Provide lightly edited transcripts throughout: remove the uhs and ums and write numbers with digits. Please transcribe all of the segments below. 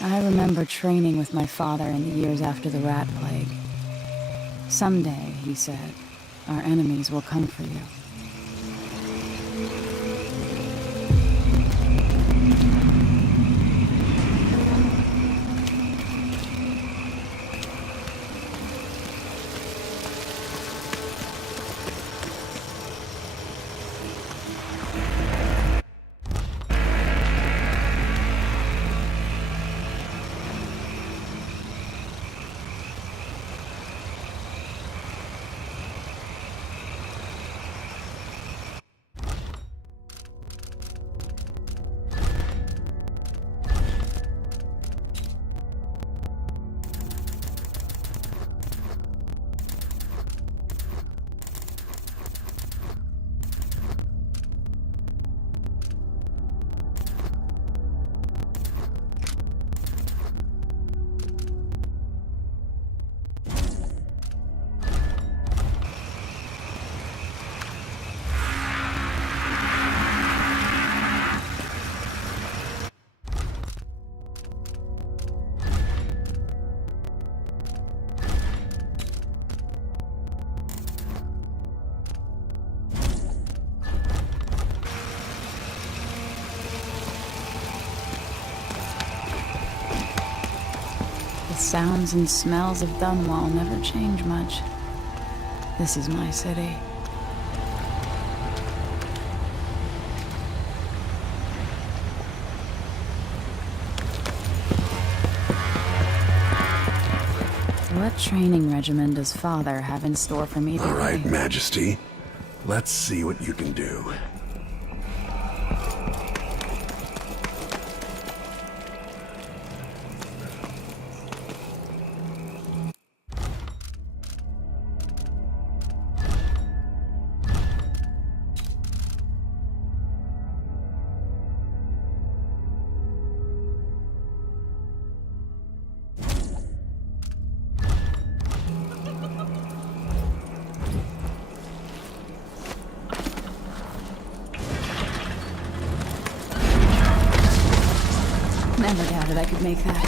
I remember training with my father in the years after the rat plague. Someday, he said, our enemies will come for you. The sounds and smells of Dunwall never change much. This is my city. What training regimen does Father have in store for me today? All right, Majesty. Let's see what you can do. Never doubted I could make that.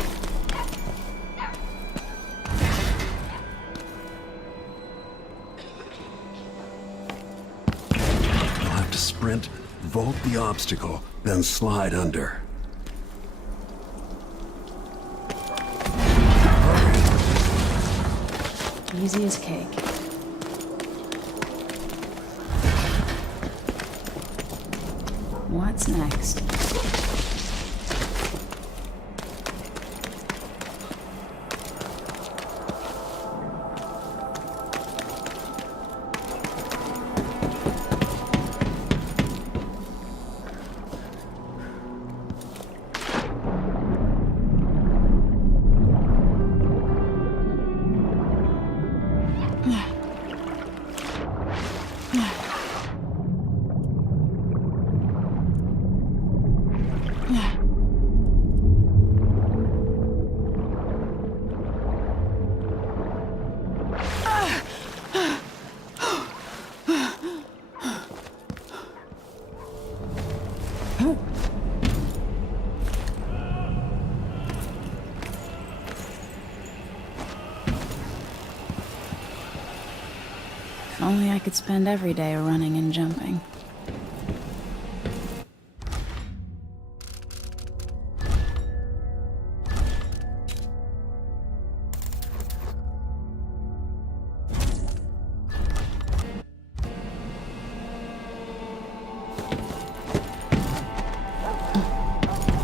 You'll have to sprint, vault the obstacle, then slide under. Easy as cake. What's next? If only I could spend every day running and jumping.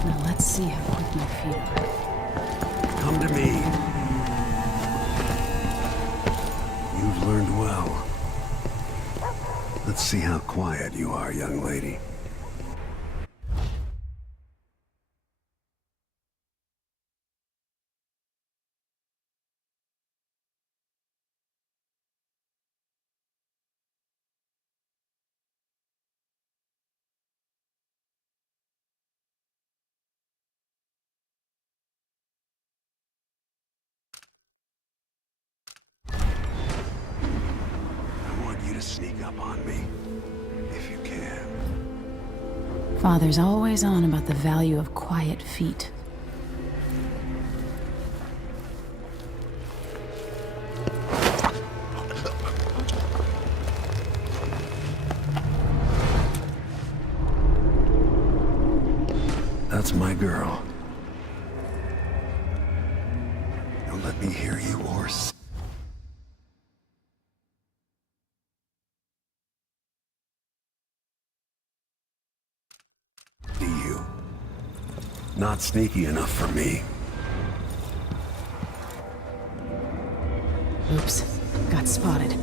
Now let's see how quick my feet are. Come to me. You've learned well. Let's see how quiet you are, young lady. I want you to sneak up on me, if you can. Father's always on about the value of quiet feet. That's my girl. Don't let me hear you or see you. Not sneaky enough for me. Oops, got spotted.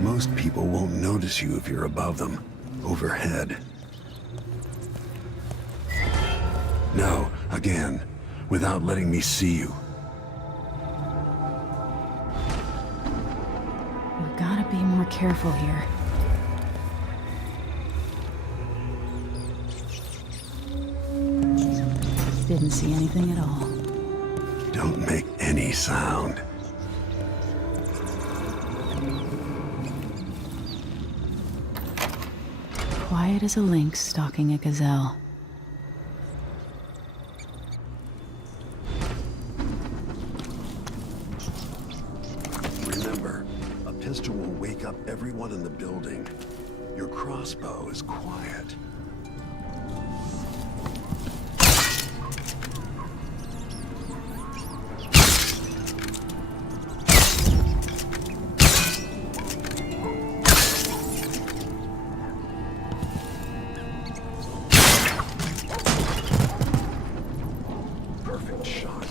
Most people won't notice you if you're above them, overhead. No, again, without letting me see you. We've gotta be more careful here. Didn't see anything at all. Don't make any sound. Quiet as a lynx stalking a gazelle. Remember, a pistol will wake up everyone in the building. Your crossbow is quiet. Perfect shot.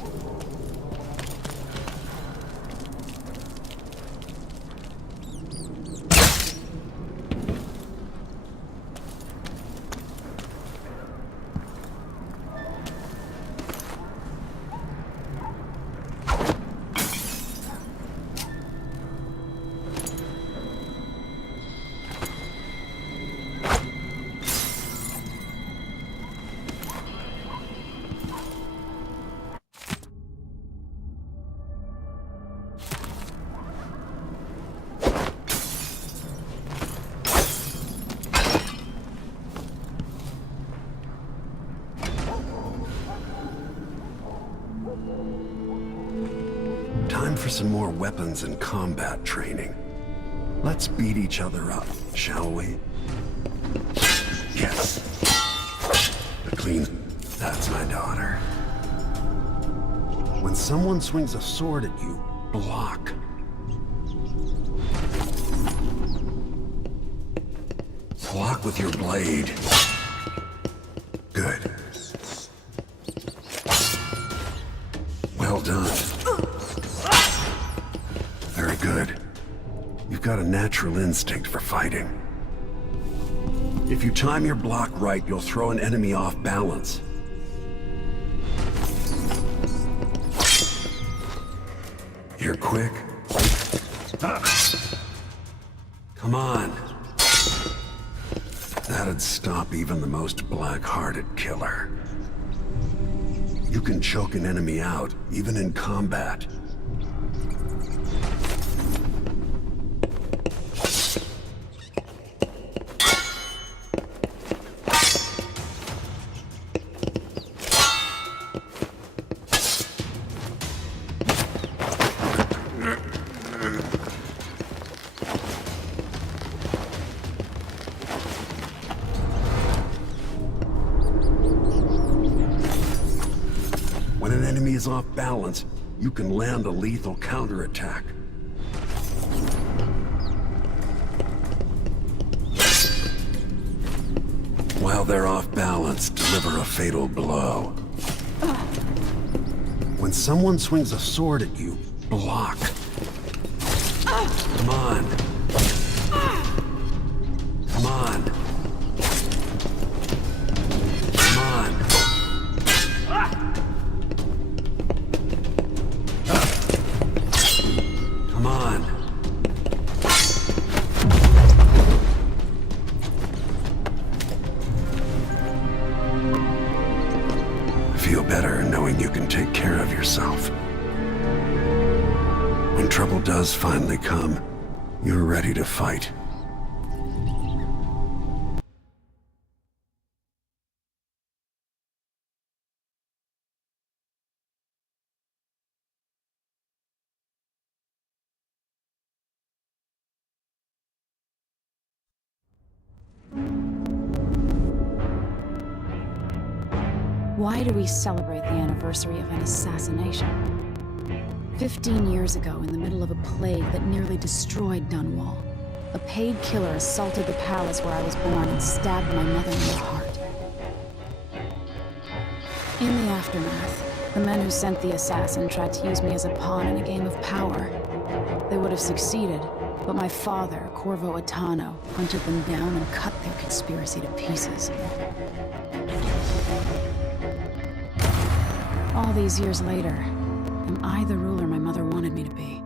Time for some more weapons and combat training. Let's beat each other up, shall we? Yes. The clean... That's my daughter. When someone swings a sword at you, block. Block with your blade. Good. Well done. Very good. You've got a natural instinct for fighting. If you time your block right, you'll throw an enemy off balance. You're quick. Come on. That'd stop even the most black-hearted killer. You can choke an enemy out, even in combat. When an enemy is off balance, you can land a lethal counterattack. While they're off balance, deliver a fatal blow. When someone swings a sword at you, block. Come on. Come on. Come on. Come on. Feel better knowing you can take care of yourself. When trouble does finally come, you're ready to fight. Why do we celebrate the anniversary of an assassination? 15 years ago, in the middle of a plague that nearly destroyed Dunwall, a paid killer assaulted the palace where I was born and stabbed my mother in the heart. In the aftermath, the men who sent the assassin tried to use me as a pawn in a game of power. They would have succeeded, but my father, Corvo Attano, hunted them down and cut their conspiracy to pieces. All these years later, am I the ruler my mother wanted me to be?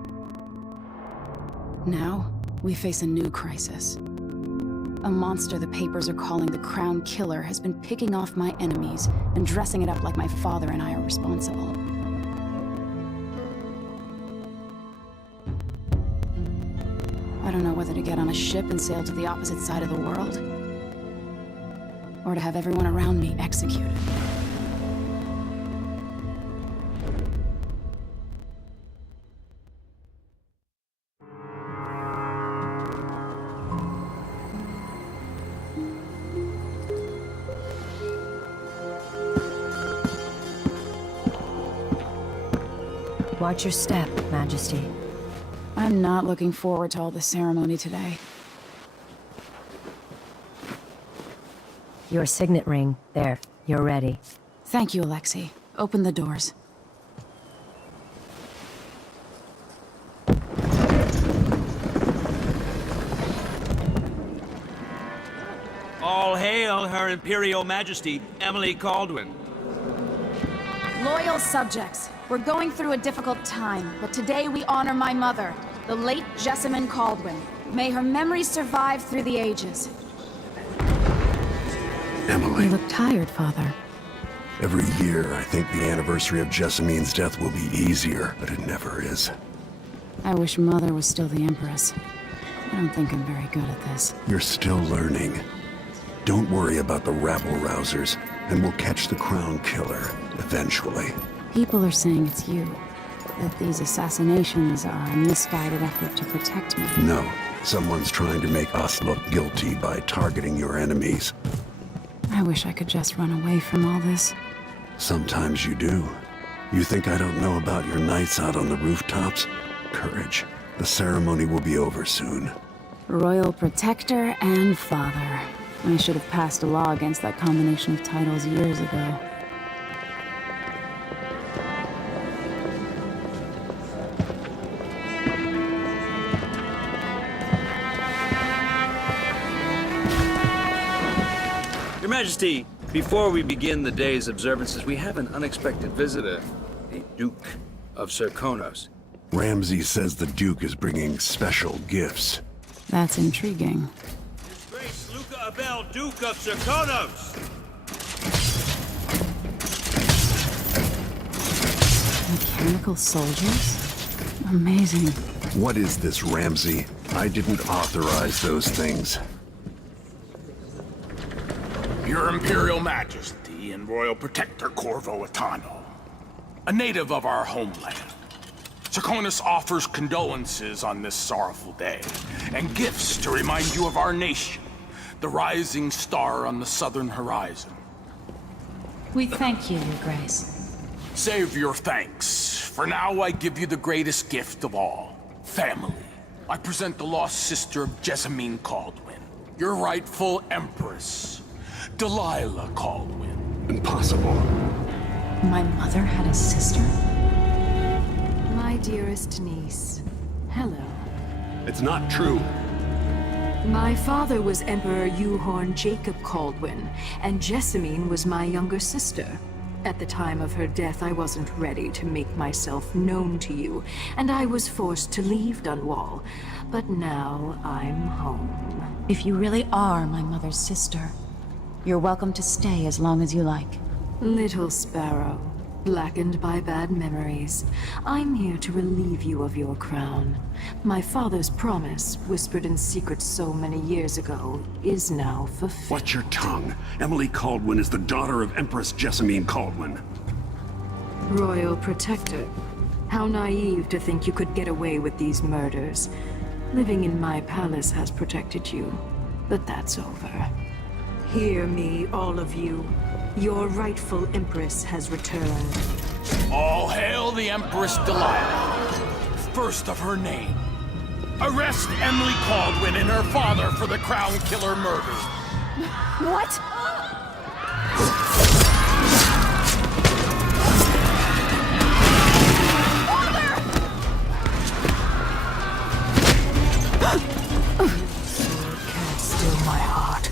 Now, we face a new crisis. A monster the papers are calling the Crown Killer has been picking off my enemies and dressing it up like my father and I are responsible. I don't know whether to get on a ship and sail to the opposite side of the world, or to have everyone around me executed. Watch your step, Majesty. I'm not looking forward to all the ceremony today. Your signet ring. There. You're ready. Thank you, Alexei. Open the doors. All hail Her Imperial Majesty, Emily Caldwin. Loyal subjects, we're going through a difficult time, but today we honor my mother, the late Jessamine Caldwin. May her memory survive through the ages. Emily, You look tired, Father. every year I think the anniversary of Jessamine's death will be easier, but it never is. I wish Mother was still the Empress. I don't think I'm very good at this. You're still learning. Don't worry about the rabble-rousers, and we'll catch the Crown Killer, eventually. People are saying it's you. That these assassinations are a misguided effort to protect me. No, someone's trying to make us look guilty by targeting your enemies. I wish I could just run away from all this. Sometimes you do. You think I don't know about your nights out on the rooftops? Courage. The ceremony will be over soon. Royal Protector and Father. I should have passed a law against that combination of titles years ago. Your Majesty, before we begin the day's observances, we have an unexpected visitor, the Duke of Serkonos. Ramsay says the Duke is bringing special gifts. That's intriguing. His Grace Luca Abel, Duke of Serkonos! Mechanical soldiers? Amazing. What is this, Ramsay? I didn't authorize those things. Your Imperial Majesty and Royal Protector Corvo Attano, a native of our homeland. Serkonos offers condolences on this sorrowful day, and gifts to remind you of our nation, the rising star on the southern horizon. We thank you, Your Grace. Save your thanks. For now, I give you the greatest gift of all, family. I present the lost sister of Jessamine Caldwin, your rightful Empress, Delilah Caldwin. Impossible. My mother had a sister? My dearest niece, hello. It's not true. My father was Emperor Euhorn Jacob Caldwin, and Jessamine was my younger sister. At the time of her death, I wasn't ready to make myself known to you, and I was forced to leave Dunwall. But now I'm home. If you really are my mother's sister, you're welcome to stay as long as you like. Little sparrow, blackened by bad memories, I'm here to relieve you of your crown. My father's promise, whispered in secret so many years ago, is now fulfilled. Watch your tongue. Emily Caldwin is the daughter of Empress Jessamine Caldwin. Royal Protector, how naive to think you could get away with these murders. Living in my palace has protected you, but that's over. Hear me, all of you. Your rightful Empress has returned. All hail the Empress Delilah, first of her name. Arrest Emily Caldwin and her father for the Crown Killer murder. What? Can't still my heart.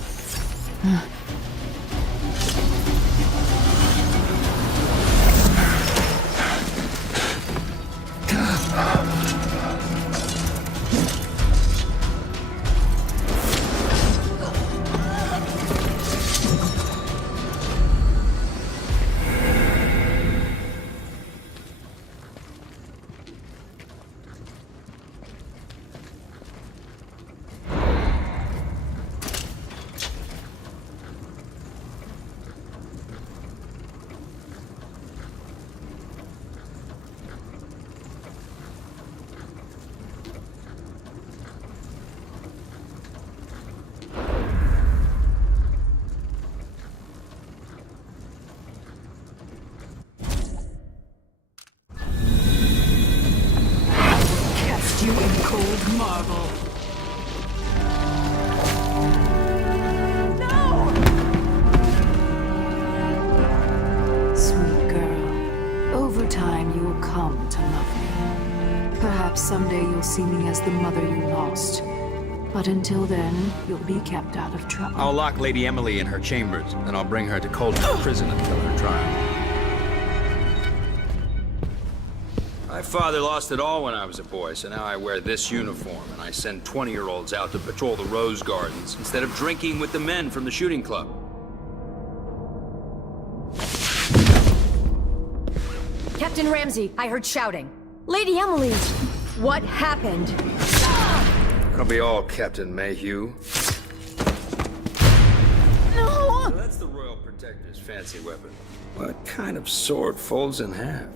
Cast you in cold marble. Sweet girl, over time you will come to love me. Perhaps someday you'll see me as the mother you lost. But until then, you'll be kept out of trouble. I'll lock Lady Emily in her chambers, and I'll bring her to Coldwood Prison until her trial. My father lost it all when I was a boy, so now I wear this uniform, and I send 20-year-olds out to patrol the rose gardens instead of drinking with the men from the shooting club. Captain Ramsey, I heard shouting. Lady Emily, what happened? That'll be all, Captain Mayhew. No! So that's the Royal Protector's fancy weapon. What kind of sword folds in half?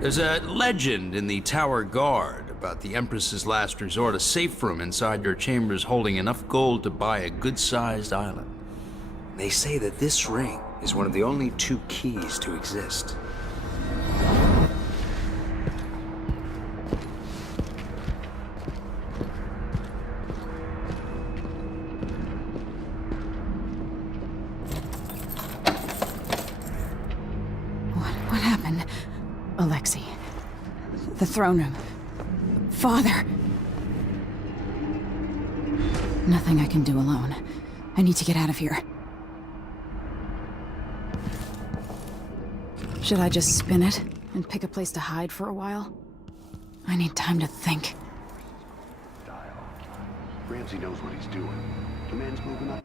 There's a legend in the Tower Guard about the Empress's last resort, a safe room inside your chambers holding enough gold to buy a good-sized island. They say that this ring is one of the only 2 keys to exist. What happened? Alexei. The throne room. Father. Nothing I can do alone. I need to get out of here. Should I just spin it and pick a place to hide for a while? I need time to think. Ramsey knows what he's doing. The man's moving up.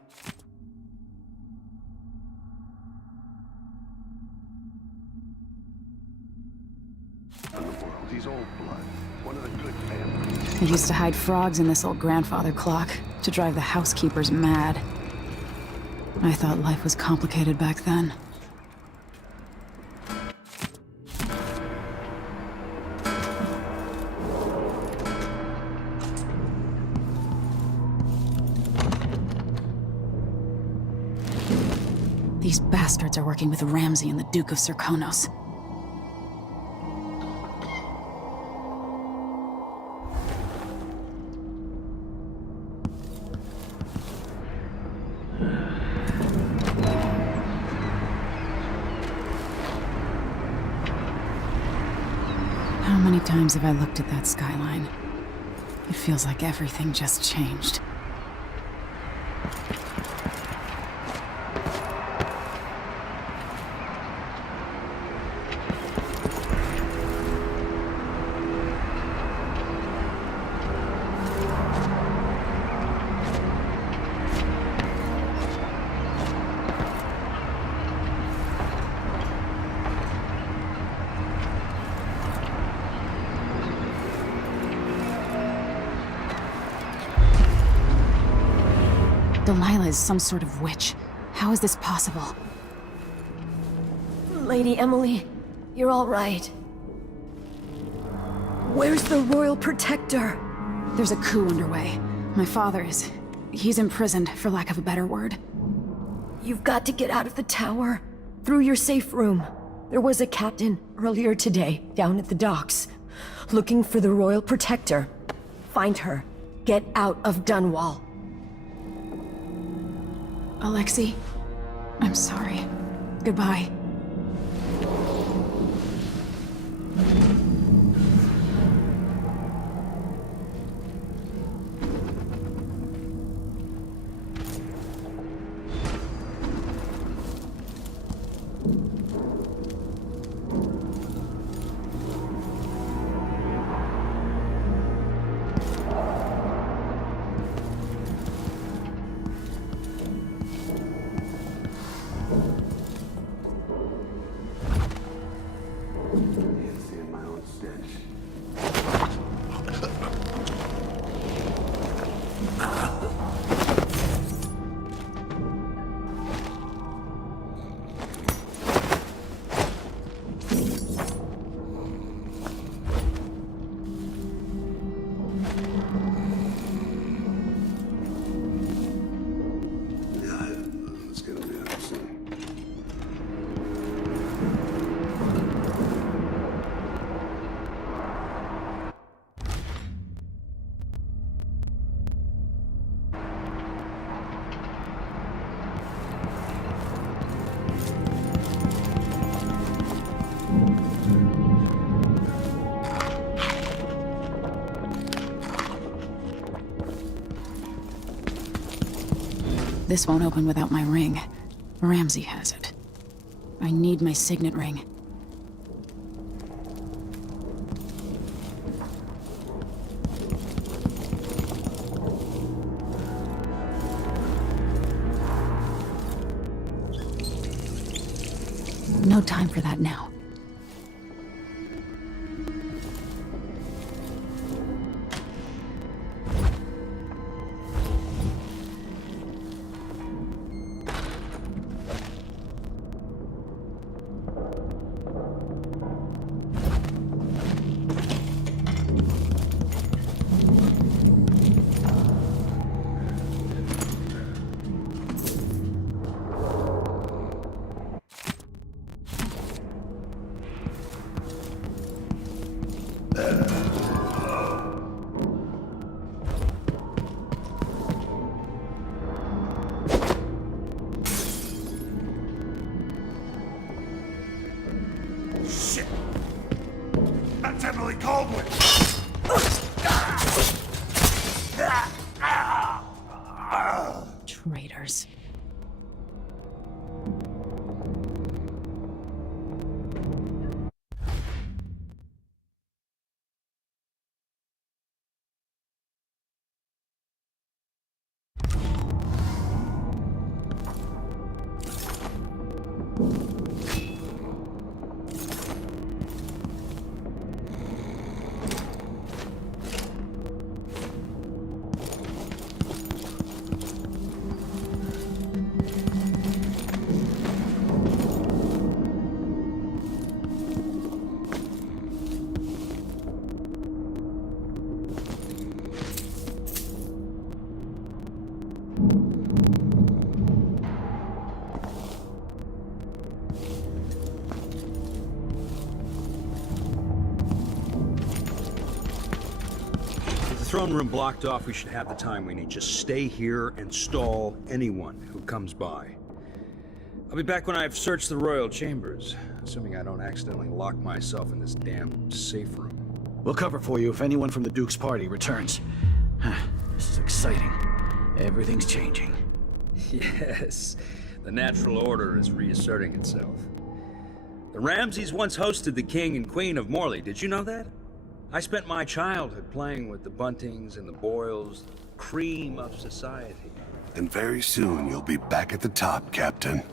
In the world, he's old blood. One of the good families. I used to hide frogs in this old grandfather clock to drive the housekeepers mad. I thought life was complicated back then. These bastards are working with Ramsey and the Duke of Serkonos. How many times have I looked at that skyline? It feels like everything just changed. Delilah is some sort of witch. How is this possible? Lady Emily, you're all right. Where's the Royal Protector? There's a coup underway. My father is... he's imprisoned, for lack of a better word. You've got to get out of the tower. Through your safe room. There was a captain earlier today, down at the docks, looking for the Royal Protector. Find her. Get out of Dunwall. Alexei, I'm sorry. Goodbye. Seeing my own stench. Let's get him out soon. This won't open without my ring. Ramsey has it. I need my signet ring. No time for that now. Shit! That's Emily Caldwell! Traitors. Throne room blocked off, we should have the time we need. Just stay here and stall anyone who comes by. I'll be back when I've searched the royal chambers, assuming I don't accidentally lock myself in this damn safe room. We'll cover for you if anyone from the Duke's party returns. This is exciting. Everything's changing. Yes, the natural order is reasserting itself. The Ramseys once hosted the King and Queen of Morley, did you know that? I spent my childhood playing with the Buntings and the Boyles, the cream of society. And very soon you'll be back at the top, Captain.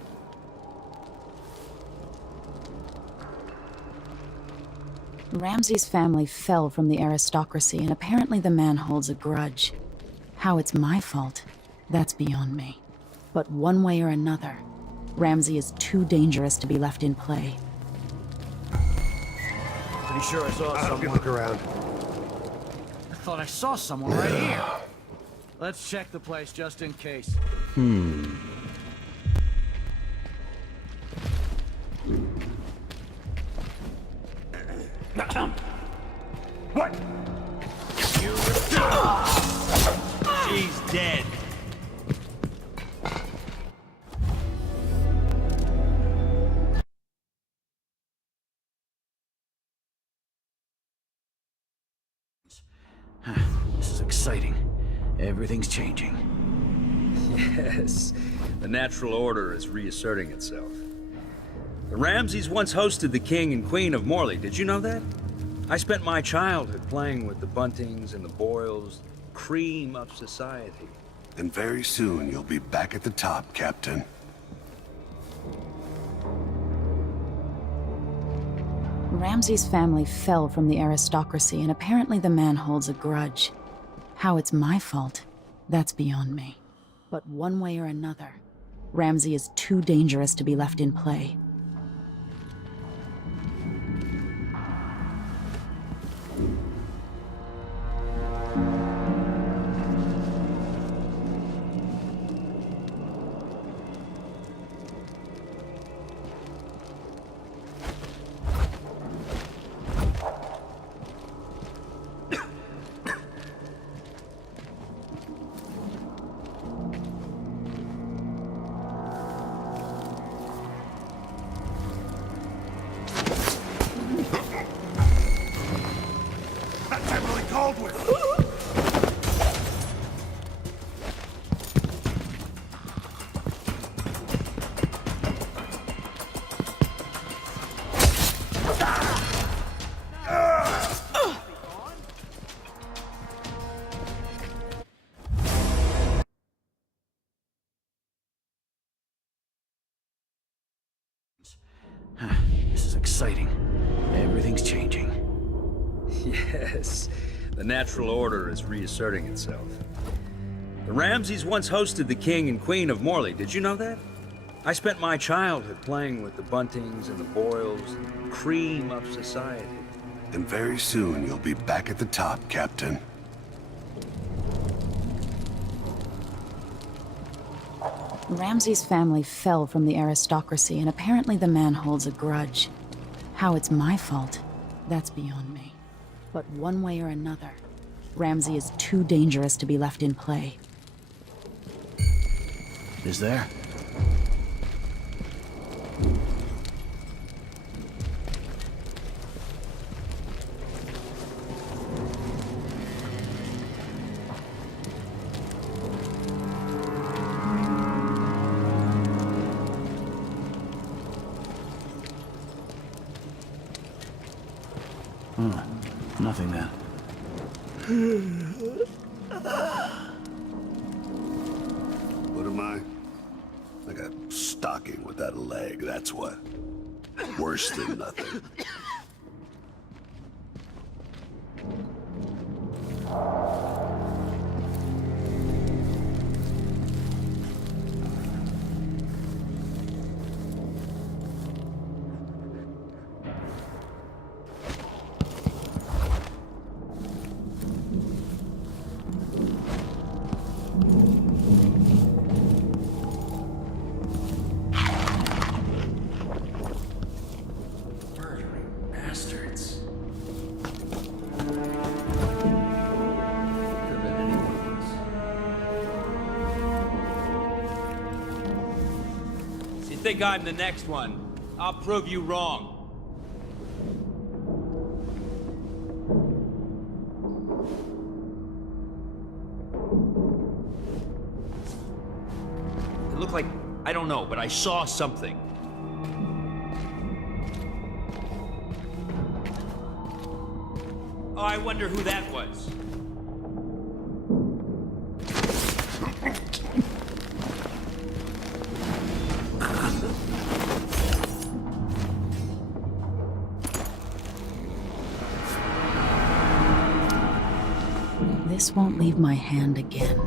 Ramsey's family fell from the aristocracy, and apparently the man holds a grudge. How it's my fault, that's beyond me. But one way or another, Ramsey is too dangerous to be left in play. Pretty sure I saw someone. Look around. I thought I saw someone right here. Let's check the place just in case. What? She's dead. This is exciting. Everything's changing. Yes, the natural order is reasserting itself. The Ramseys once hosted the king and queen of Morley. Did you know that? I spent my childhood playing with the Buntings and the Boyles, cream of society. And very soon you'll be back at the top, Captain. Ramsey's family fell from the aristocracy, and apparently the man holds a grudge. How it's my fault, that's beyond me. But one way or another, Ramsey is too dangerous to be left in play. That's Emily Caldwell! This is exciting. Everything's changing. Yes, the natural order is reasserting itself. The Ramseys once hosted the king and queen of Morley. Did you know that? I spent my childhood playing with the Buntings and the Boyles, cream of society. And very soon you'll be back at the top, Captain. Ramsey's family fell from the aristocracy, and apparently the man holds a grudge. How it's my fault, that's beyond me. But one way or another, Ramsey is too dangerous to be left in play. Is there? Nothing then. What am I? Like a stocking without a leg, that's what. Worse than nothing. Think I'm the next one. I'll prove you wrong. It looked like, I don't know, but I saw something. Oh, I wonder who that was. This won't leave my hand again.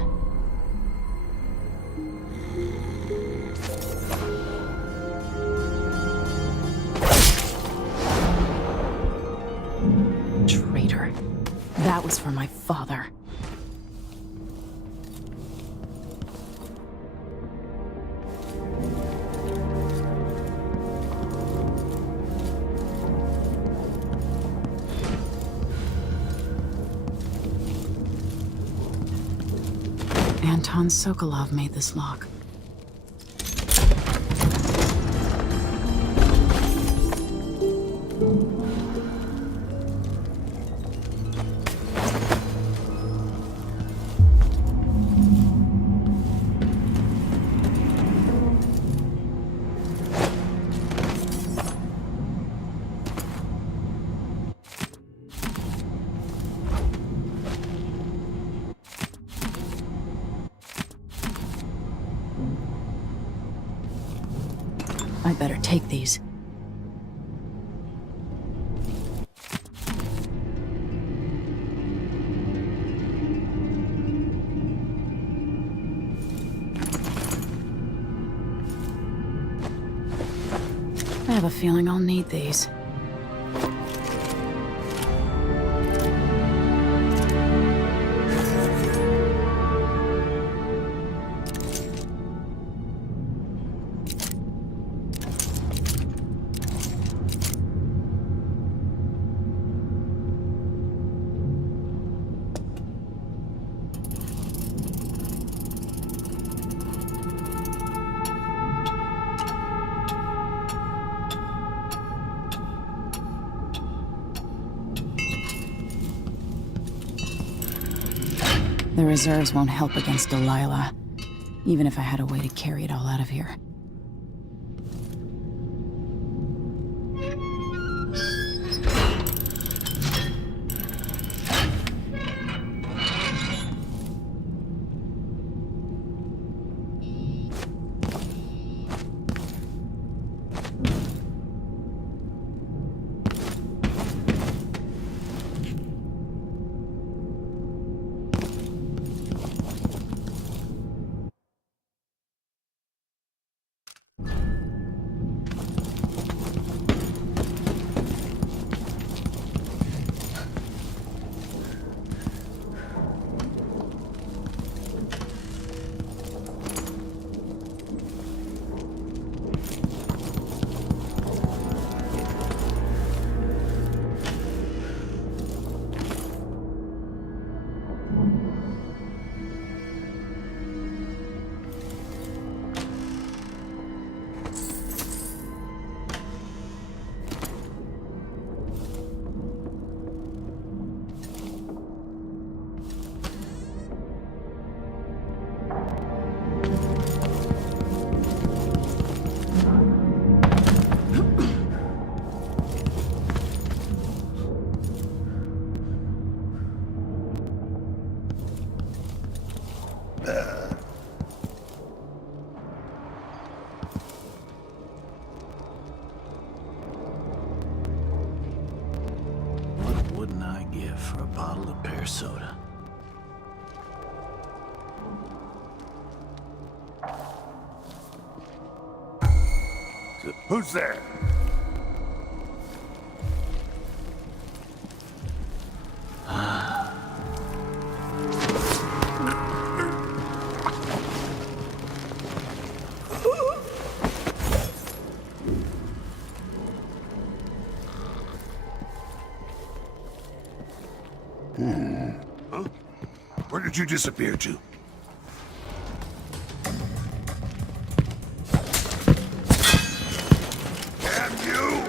That was for my father. Anton Sokolov made this lock. I better take these. I have a feeling I'll need these. The reserves won't help against Delilah, even if I had a way to carry it all out of here. What wouldn't I give for a bottle of pear soda? Who's there? Huh? Where did you disappear to? Damn you!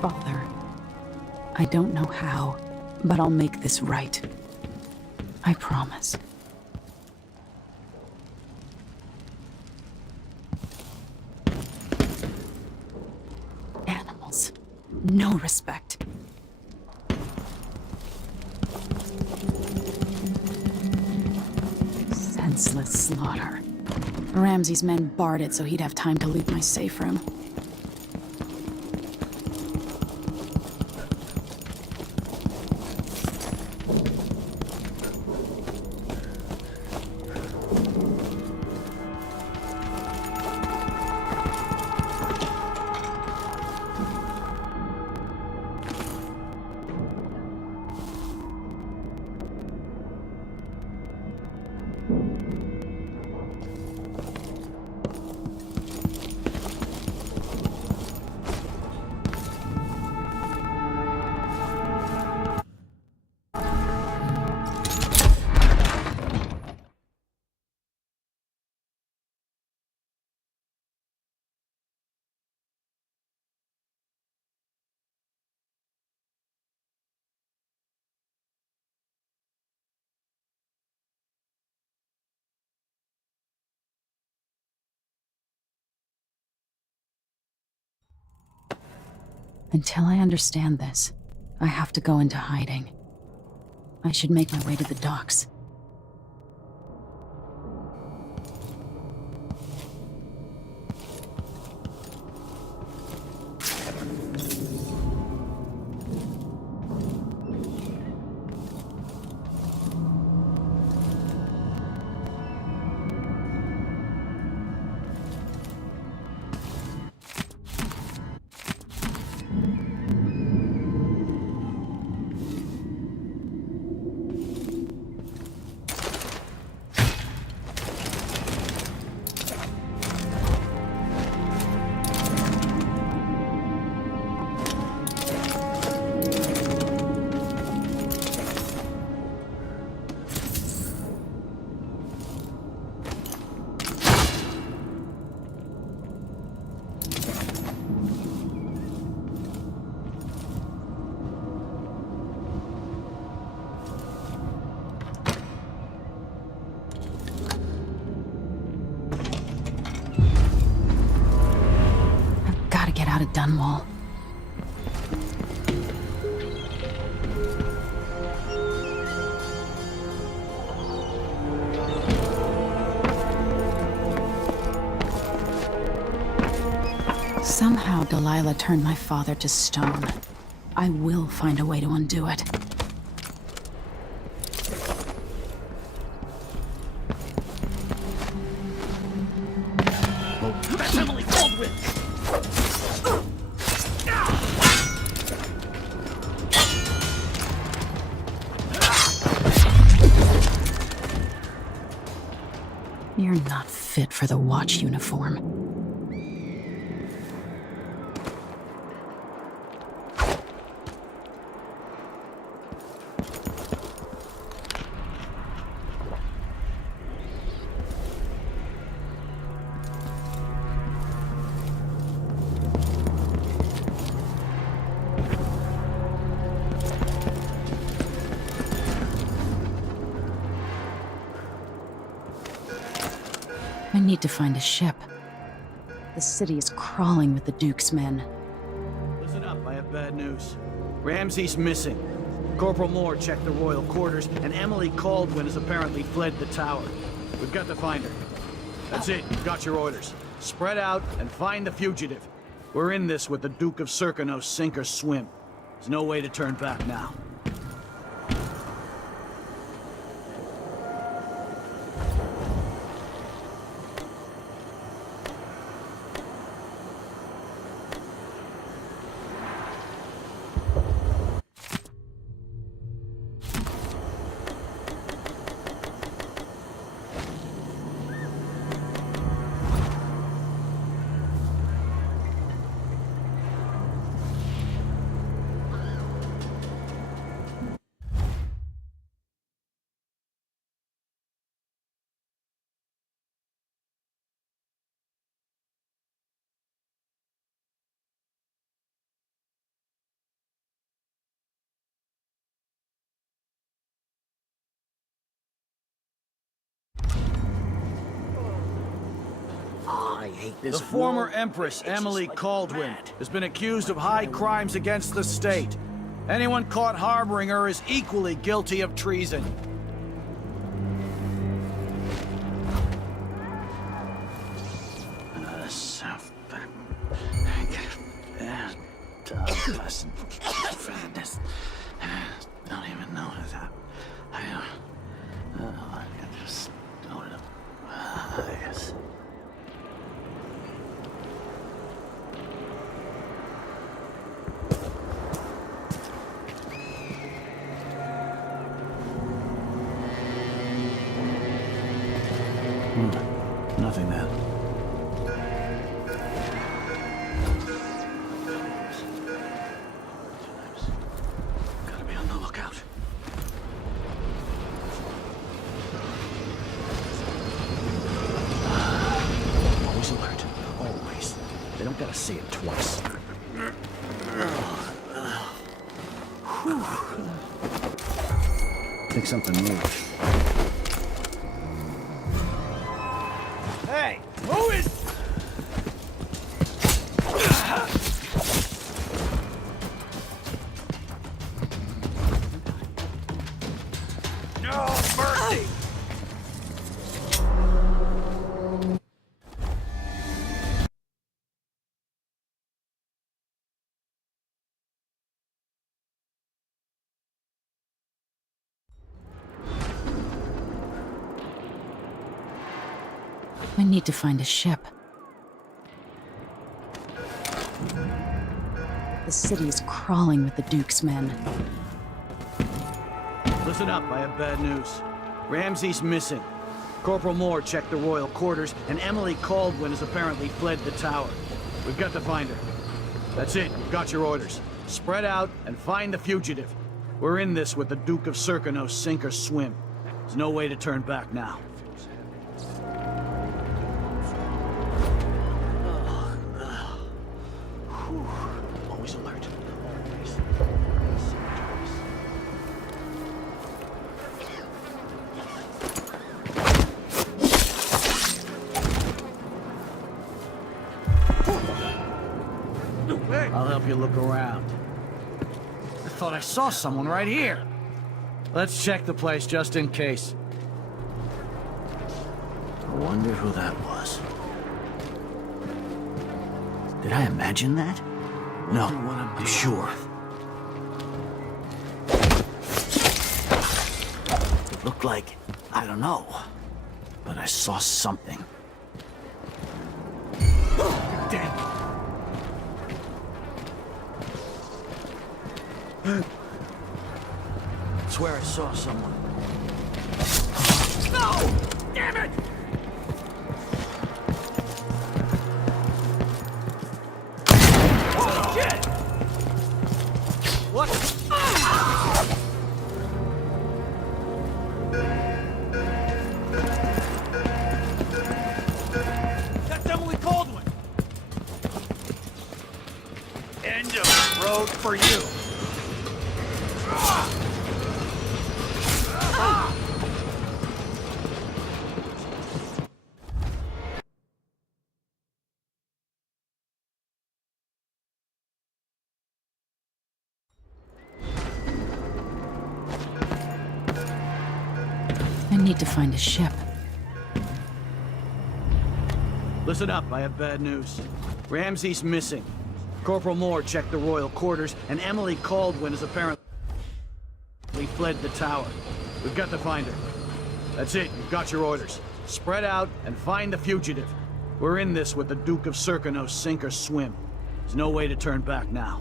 Father, I don't know how, but I'll make this right. I promise. Animals. No respect. senseless slaughter. Ramsey's men barred it so he'd have time to loot my safe room. Until I understand this, I have to go into hiding. I should make my way to the docks. Out of Dunwall. Somehow Delilah turned my father to stone. I will find a way to undo it. That's Emily Baldwin! You're not fit for the watch uniform. I need to find a ship. The city is crawling with the Duke's men. Listen up, I have bad news. Ramsey's missing. Corporal Moore checked the royal quarters, and Emily Caldwin has apparently fled the tower. We've got to find her. That's it, you've got your orders. Spread out and find the fugitive. We're in this with the Duke of Serkino, sink or swim. There's no way to turn back now. The former Empress, Emily Caldwin, has been accused of high crimes against the state. Anyone caught harboring her is equally guilty of treason. Listen, friend, I don't even know that. I just don't know. Yes. Nothing then. Gotta be on the lookout. Always alert. Always. They don't gotta see it twice. Think something moved. Hey! Who is... No mercy! We need to find a ship. The city is crawling with the Duke's men. Listen up, I have bad news. Ramsey's missing. Corporal Moore checked the royal quarters, and Emily Caldwin has apparently fled the tower. We've got to find her. That's it, you've got your orders. Spread out and find the fugitive. We're in this with the Duke of Serkonos, sink or swim. There's no way to turn back now. Always alert. Always. I'll help you look around. I thought I saw someone right here. Let's check the place just in case. I wonder who that was. Did I imagine that? No, I'm sure. It looked like, I don't know, but I saw something. You're dead. I swear I saw someone. No! Damn it! Oh, shit! What? That's Emily Caldwin! End of the road for you! I need to find a ship. Listen up, I have bad news. Ramsey's missing. Corporal Moore checked the royal quarters, and Emily Caldwin has apparently fled the tower. We've got to find her. That's it, you've got your orders. Spread out and find the fugitive. We're in this with the Duke of Serkonos, sink or swim. There's no way to turn back now.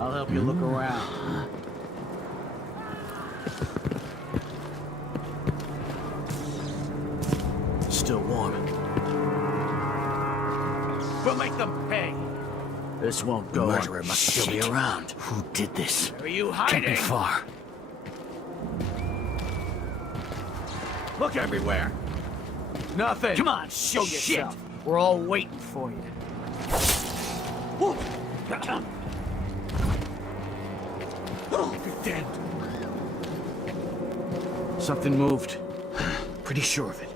I'll help you look around. Still warm. We'll make them pay. This won't go. Murderer must still be around. Who did this? Where are you hiding? Can't be far. Look everywhere. Nothing. Come on, show yourself. We're all waiting for you. Whoa. You're dead. Something moved. Pretty sure of it.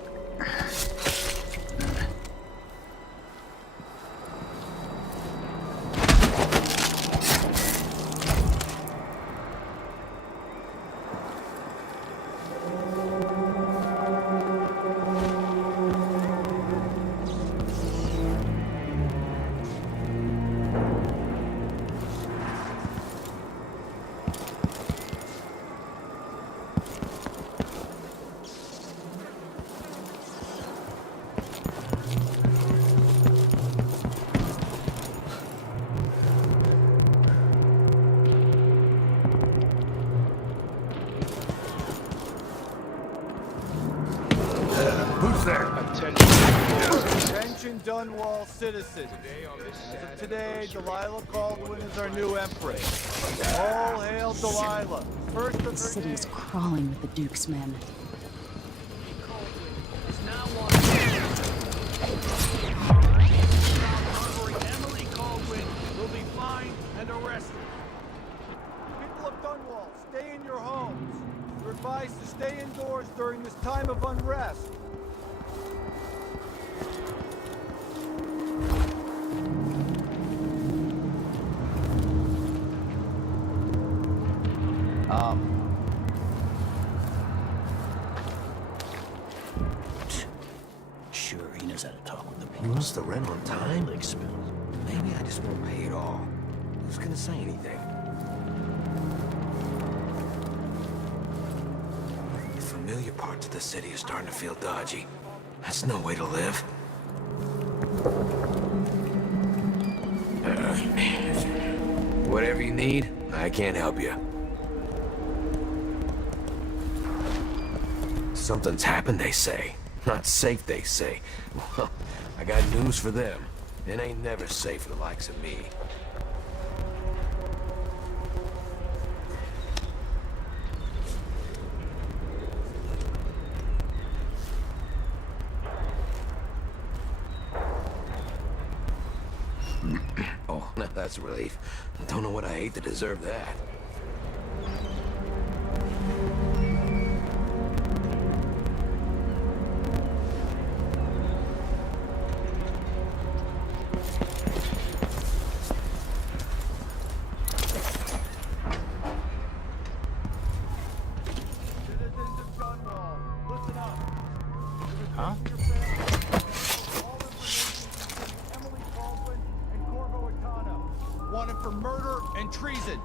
Dunwall citizens. As of today, Delilah Caldwin is our new empress. All hail Delilah, first of her The city is name. crawling with the Duke's men. Emily Caldwin will be fined and arrested. People of Dunwall, stay in your homes. You're advised to stay indoors during this time of unrest. Sure, he knows how to talk with the He people. wants the rent on time? Like spills. Maybe I just won't pay it all. Who's gonna say anything? The familiar parts of the city are starting to feel dodgy. That's no way to live. Whatever you need, I can't help you. Something's happened, they say. Not safe, they say. Well, I got news for them. It ain't never safe for the likes of me. Oh, now that's a relief. Don't know what I hate to deserve that. Citizens of Dunwall, listen up. Huh? All information concerning Emily Caldwin and Corvo Atano, wanted for murder and treason.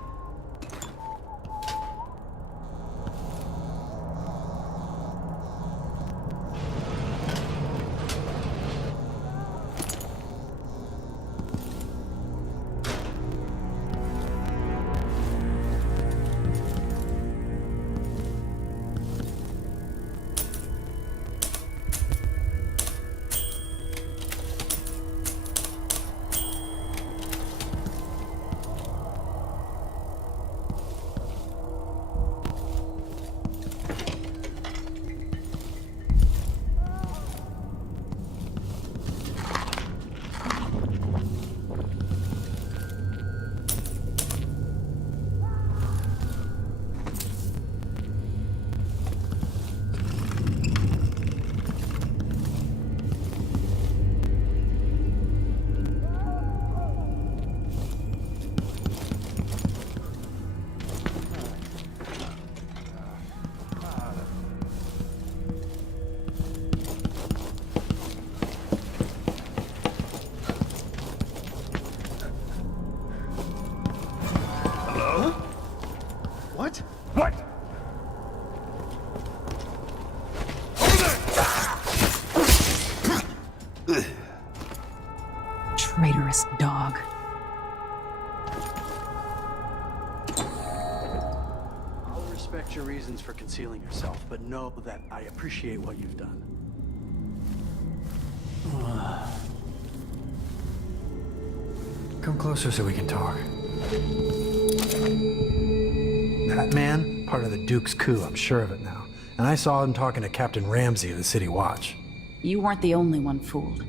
What? What? Traitorous dog. I'll respect your reasons for concealing yourself, but know that I appreciate what you've done. Come closer so we can talk. That man, part of the Duke's coup, I'm sure of it now. And I saw him talking to Captain Ramsey of the City Watch. You weren't the only one fooled.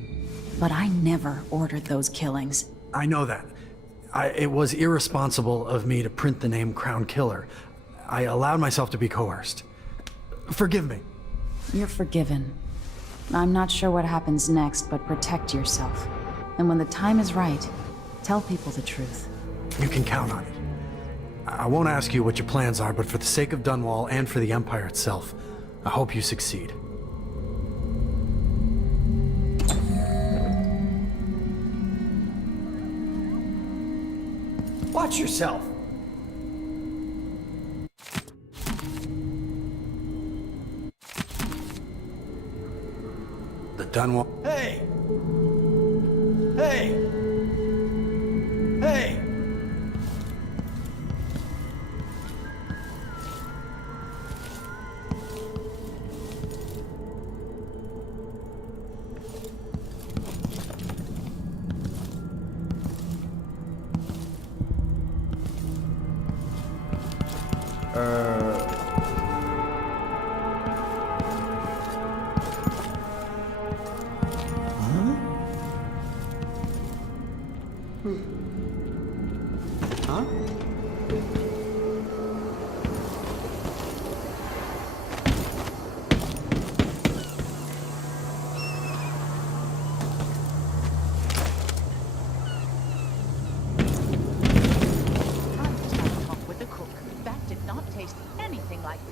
But I never ordered those killings. I know that. It was irresponsible of me to print the name Crown Killer. I allowed myself to be coerced. Forgive me. You're forgiven. I'm not sure what happens next, but protect yourself. And when the time is right, tell people the truth. You can count on it. I won't ask you what your plans are, but for the sake of Dunwall and for the Empire itself, I hope you succeed. Watch yourself! The Dunwall... Hey! Hey! Hey!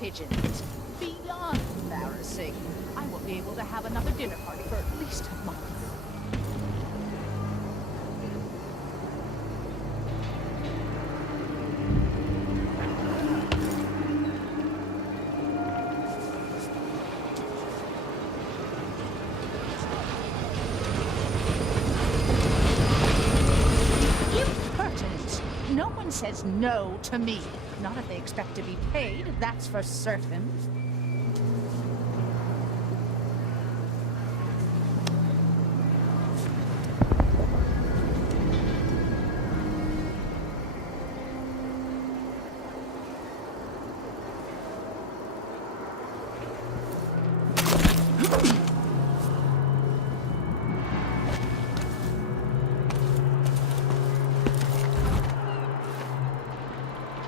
Pigeon. It's beyond embarrassing. I won't be able to have another dinner party for at least a month. Impertinent. No one says no to me. Not if they expect to be paid, that's for certain.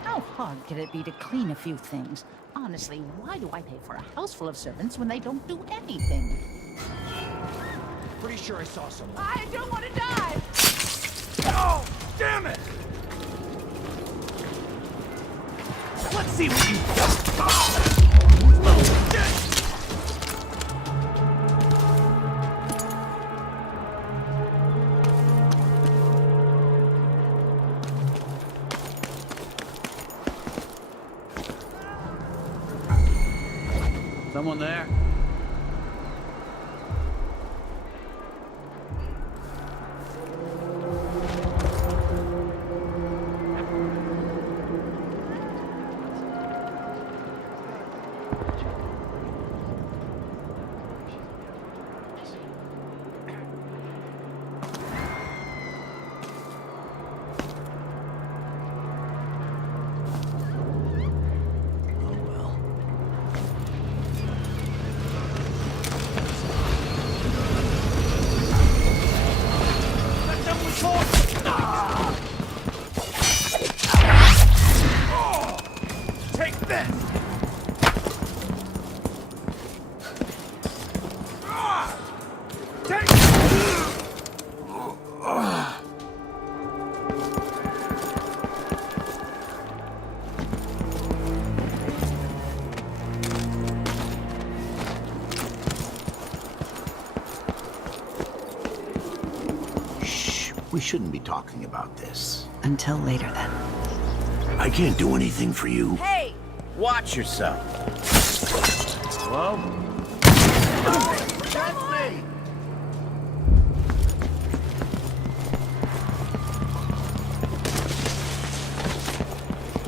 How hard could it be to clean a few things? Honestly, why do I pay for a house full of servants when they don't do anything? Pretty sure I saw someone. I don't want to die! Oh, damn it! Let's see what you Someone there? We shouldn't be talking about this. Until later, then. I can't do anything for you. Hey! Watch yourself. Hello? That's me!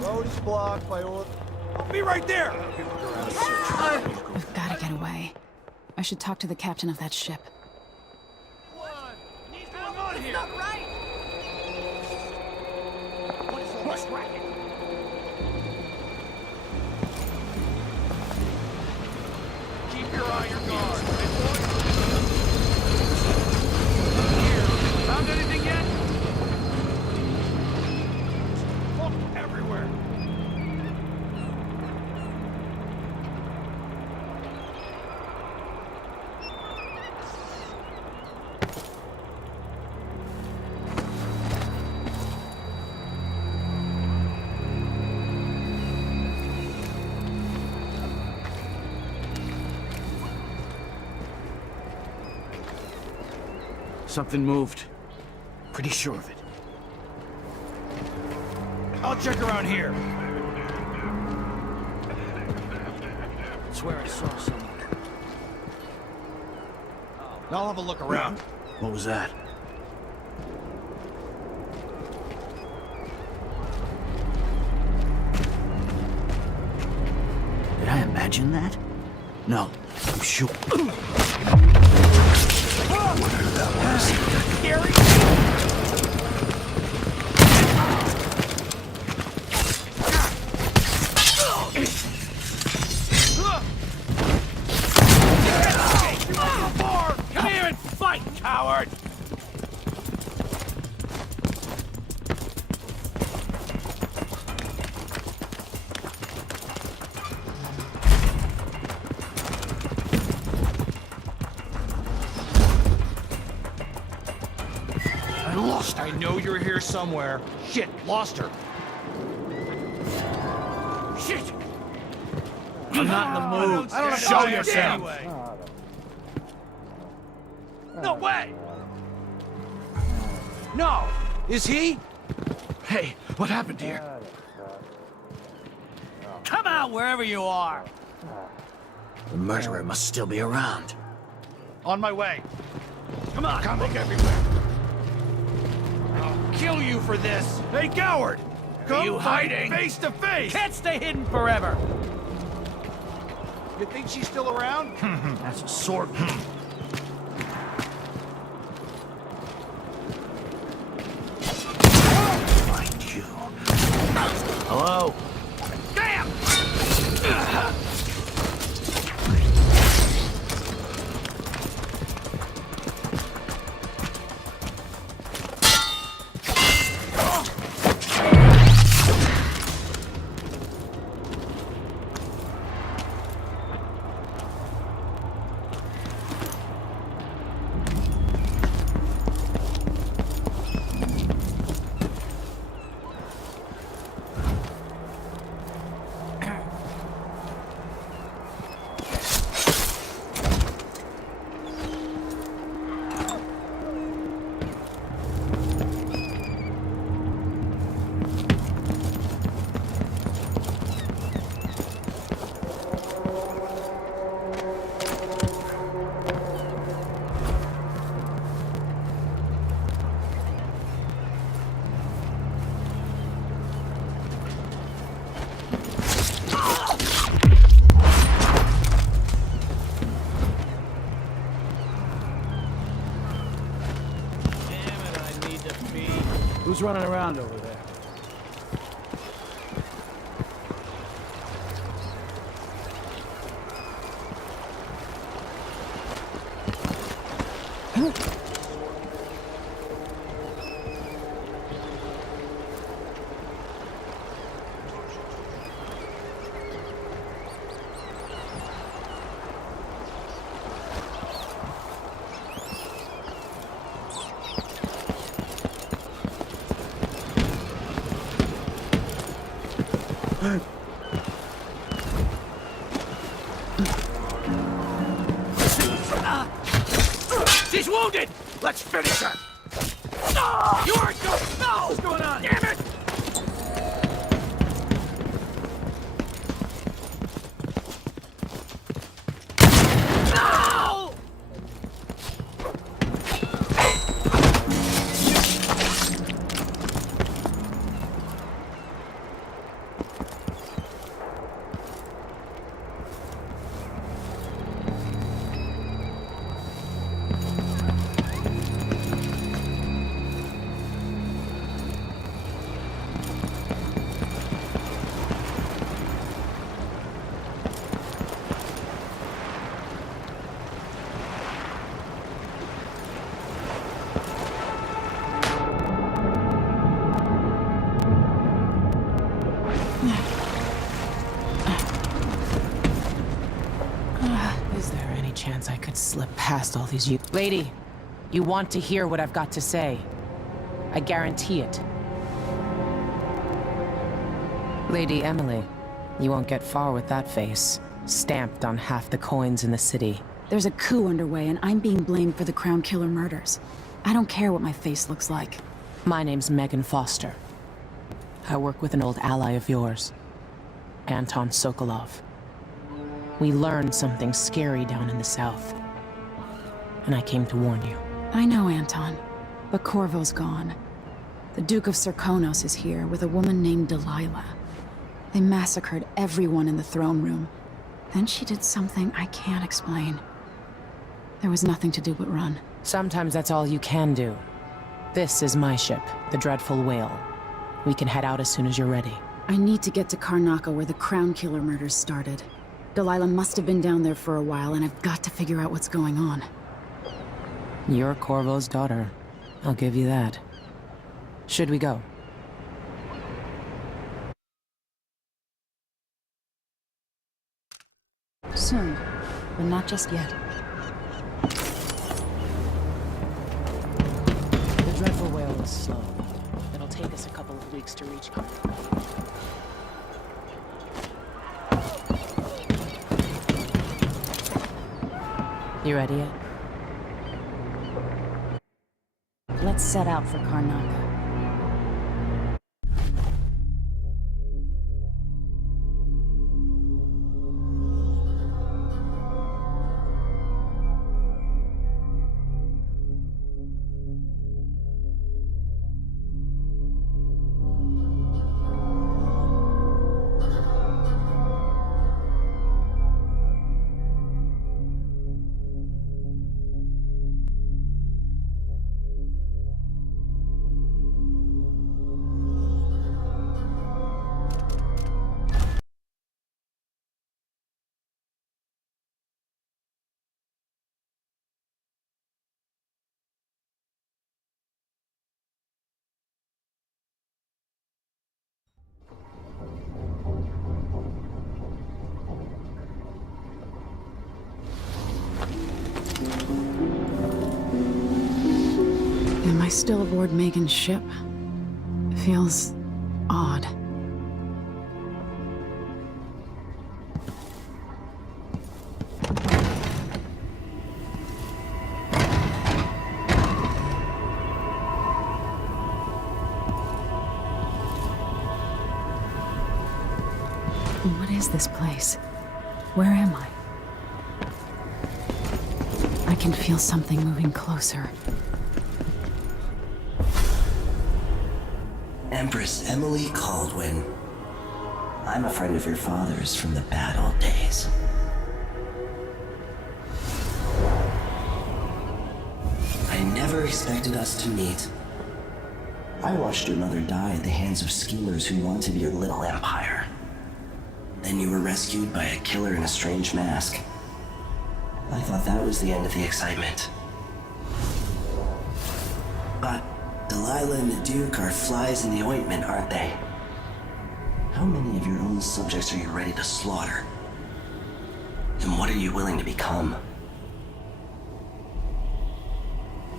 Road is blocked by order. I'll be right there! I've got to get away. I should talk to the captain of that ship. Keep your eye on guard. Found anything yet? Look everywhere. Something moved. Pretty sure of it. I'll check around here. Swear I saw someone. I'll have a look around. What was that? Did I imagine that? No, I'm sure. Whatever that was. Scary! know you're here somewhere. Shit, lost her. Shit! I'm not in the mood. I don't have Show to yourself. anyway. No way! No! Is he? Hey, what happened here? Come out wherever you are! The murderer must still be around. On my way. Come on! Coming everywhere. I'll kill you for this! Hey, coward! Come you hiding? Face to face! Can't stay hidden forever! You think she's still around? That's a sword. Find you. Hello? Damn! Who's running around over there? She's wounded! Let's finish her! No! You aren't going! No! What's going on? Damn it! No! Is there any chance I could slip past all these you— Lady, you want to hear what I've got to say. I guarantee it. Lady Emily, you won't get far with that face, stamped on half the coins in the city. There's a coup underway, and I'm being blamed for the Crown Killer murders. I don't care what my face looks like. My name's Megan Foster. I work with an old ally of yours, Anton Sokolov. We learned something scary down in the south, and I came to warn you. I know, Anton, but Corvo's gone. The Duke of Serkonos is here with a woman named Delilah. They massacred everyone in the throne room. Then she did something I can't explain. There was nothing to do but run. Sometimes that's all you can do. This is my ship, the Dreadful Whale. We can head out as soon as you're ready. I need to get to Karnaca where the Crown Killer murders started. Delilah must have been down there for a while, and I've got to figure out what's going on. You're Corvo's daughter. I'll give you that. Should we go? Soon, but not just yet. The Dreadful Whale is slow. It'll take us a couple of weeks to reach Karnak. You ready yet? Let's set out for Karnak. Am I still aboard Megan's ship? Feels odd. What is this place? Where am I? I can feel something moving closer. Empress Emily Caldwin. I'm a friend of your father's from the bad old days. I never expected us to meet. I watched your mother die at the hands of schemers who wanted your little empire. Then you were rescued by a killer in a strange mask. I thought that was the end of the excitement. But Delilah and the Duke are flies in the ointment, aren't they? How many of your own subjects are you ready to slaughter? And what are you willing to become?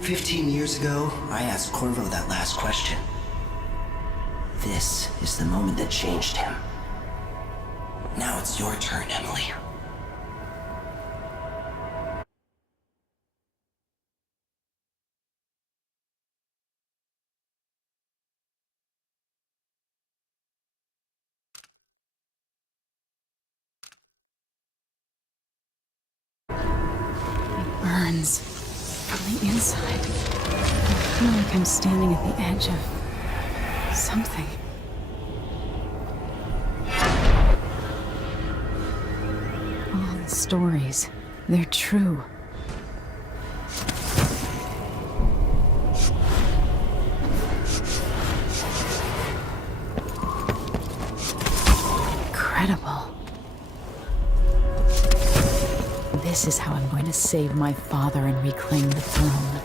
15 years ago, I asked Corvo that last question. This is the moment that changed him. Now it's your turn, Emily. Burns from the inside. I feel like I'm standing at the edge of something. All the stories, they're true. Incredible. This is how I'm going to save my father and reclaim the throne.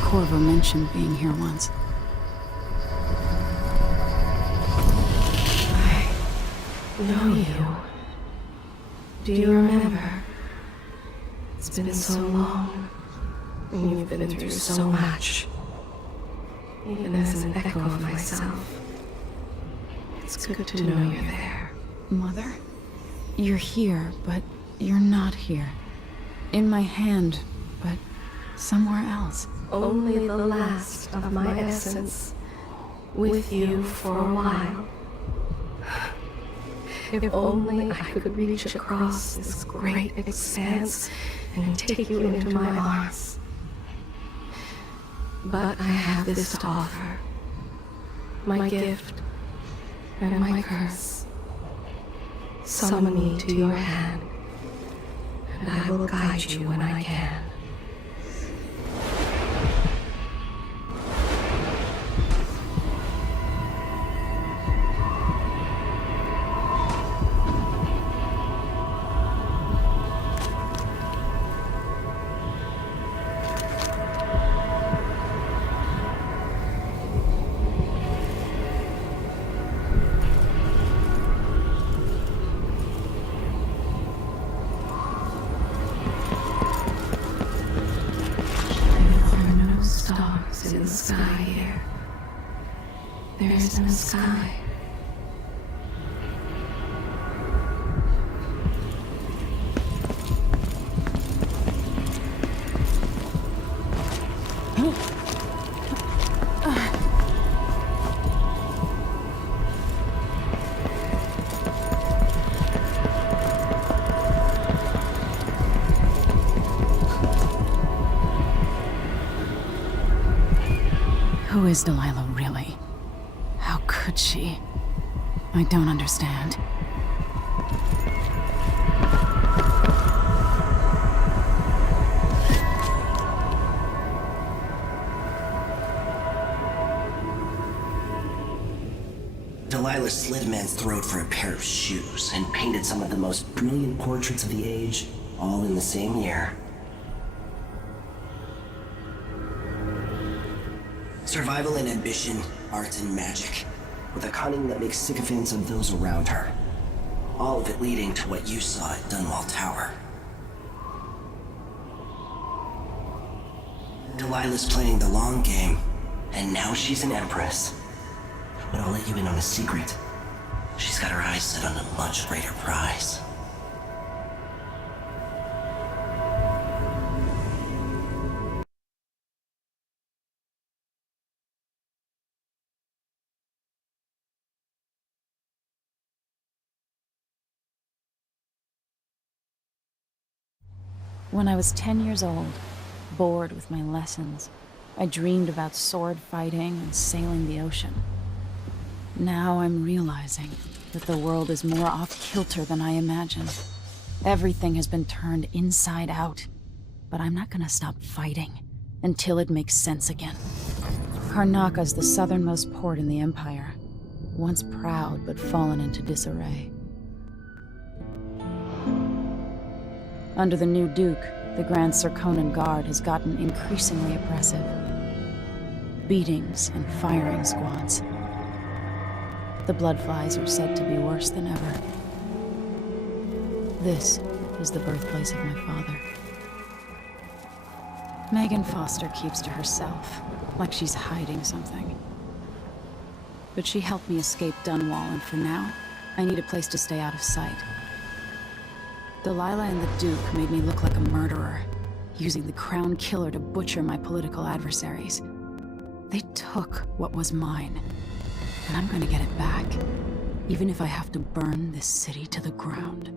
Corvo mentioned being here once. Know you. Do you remember? It's been so long, and you've been through so much. Even as an echo of myself, it's good to know you're there. Mother? You're here, but you're not here. In my hand, but somewhere else. Only the last of my essence, with you for a while. If only I could reach across this great expanse and take you into my arms. But I have this to offer. My gift and my curse. Summon me to your hand, and I will guide you when I can. sky here. There is no sky. Who is Delilah, really? How could she? I don't understand. Delilah slit a man's throat for a pair of shoes and painted some of the most brilliant portraits of the age, all in the same year. Survival and ambition, art and magic, with a cunning that makes sycophants of those around her. All of it leading to what you saw at Dunwall Tower. Delilah's playing the long game, and now she's an empress. But I'll let you in on a secret. She's got her eyes set on a much greater prize. When I was 10 years old, bored with my lessons, I dreamed about sword fighting and sailing the ocean. Now I'm realizing that the world is more off-kilter than I imagined. Everything has been turned inside out, but I'm not gonna stop fighting until it makes sense again. Karnaka's the southernmost port in the Empire, once proud but fallen into disarray. Under the new Duke, the Grand Serkonan Guard has gotten increasingly oppressive. Beatings and firing squads. The Bloodflies are said to be worse than ever. This is the birthplace of my father. Megan Foster keeps to herself, like she's hiding something. But she helped me escape Dunwall, and for now, I need a place to stay out of sight. Delilah and the Duke made me look like a murderer, using the Crown Killer to butcher my political adversaries. They took what was mine, and I'm gonna get it back, even if I have to burn this city to the ground.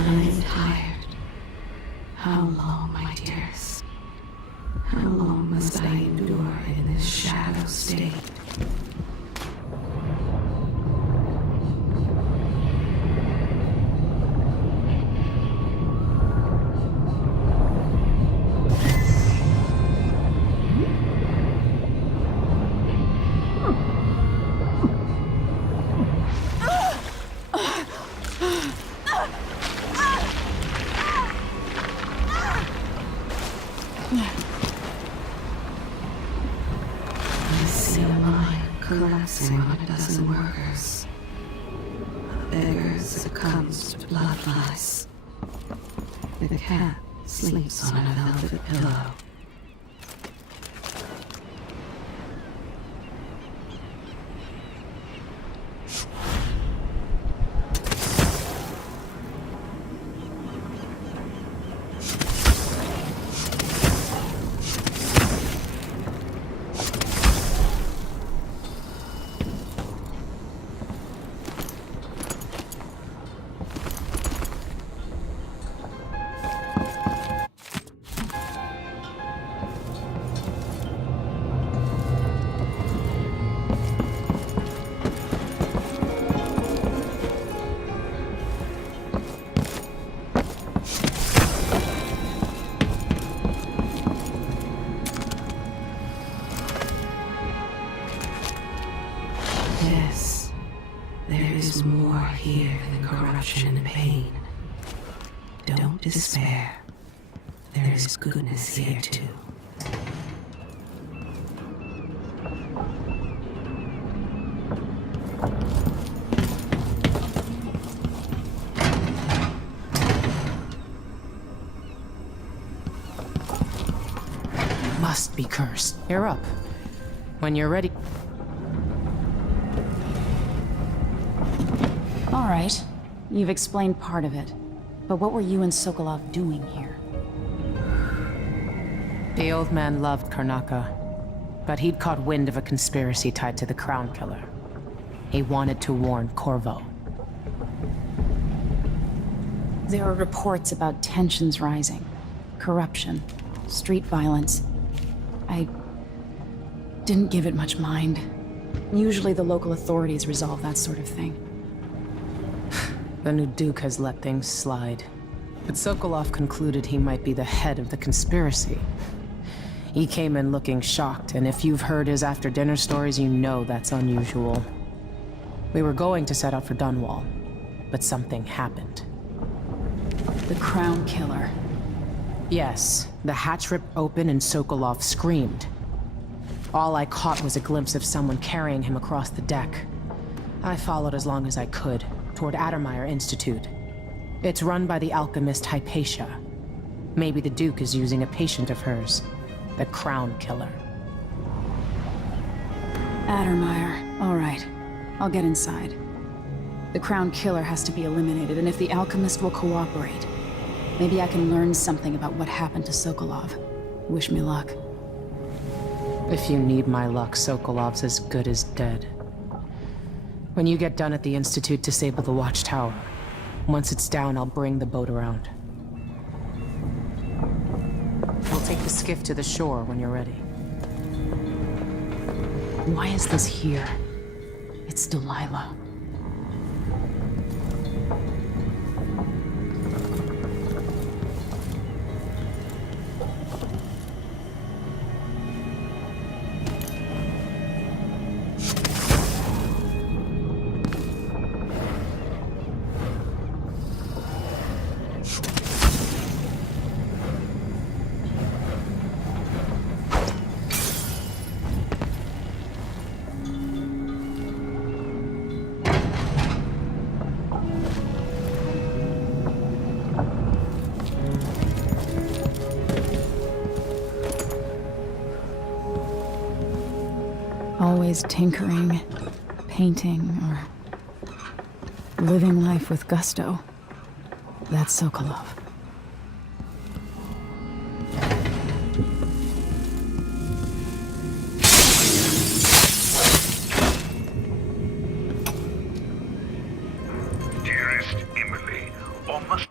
I'm tired. How long, my dearest? How long must I endure in this shadow state? Collapsing on a dozen workers. A beggar succumbs to blood flies. The cat sleeps on a velvet pillow. Yes, there is more here than corruption and pain. Don't despair. There is goodness here too. Must be cursed. You're up. When you're ready. All right. You've explained part of it. But what were you and Sokolov doing here? The old man loved Karnaka, but he'd caught wind of a conspiracy tied to the Crown Killer. He wanted to warn Corvo. There are reports about tensions rising, corruption, street violence. I didn't give it much mind. Usually the local authorities resolve that sort of thing. The new Duke has let things slide. But Sokolov concluded he might be the head of the conspiracy. He came in looking shocked, and if you've heard his after-dinner stories, you know that's unusual. We were going to set out for Dunwall, but something happened. The Crown Killer. Yes, the hatch ripped open and Sokolov screamed. All I caught was a glimpse of someone carrying him across the deck. I followed as long as I could, toward Addermeyer Institute. It's run by the alchemist Hypatia. Maybe the Duke is using a patient of hers, the Crown Killer. Addermeyer. All right. I'll get inside. The Crown Killer has to be eliminated, and if the alchemist will cooperate, maybe I can learn something about what happened to Sokolov. Wish me luck. If you need my luck, Sokolov's as good as dead. When you get done at the Institute, disable the watchtower. Once it's down, I'll bring the boat around. We'll take the skiff to the shore when you're ready. Why is this here? It's Delilah. Always tinkering, painting, or living life with gusto. That's Sokolov. Dearest Emily, almost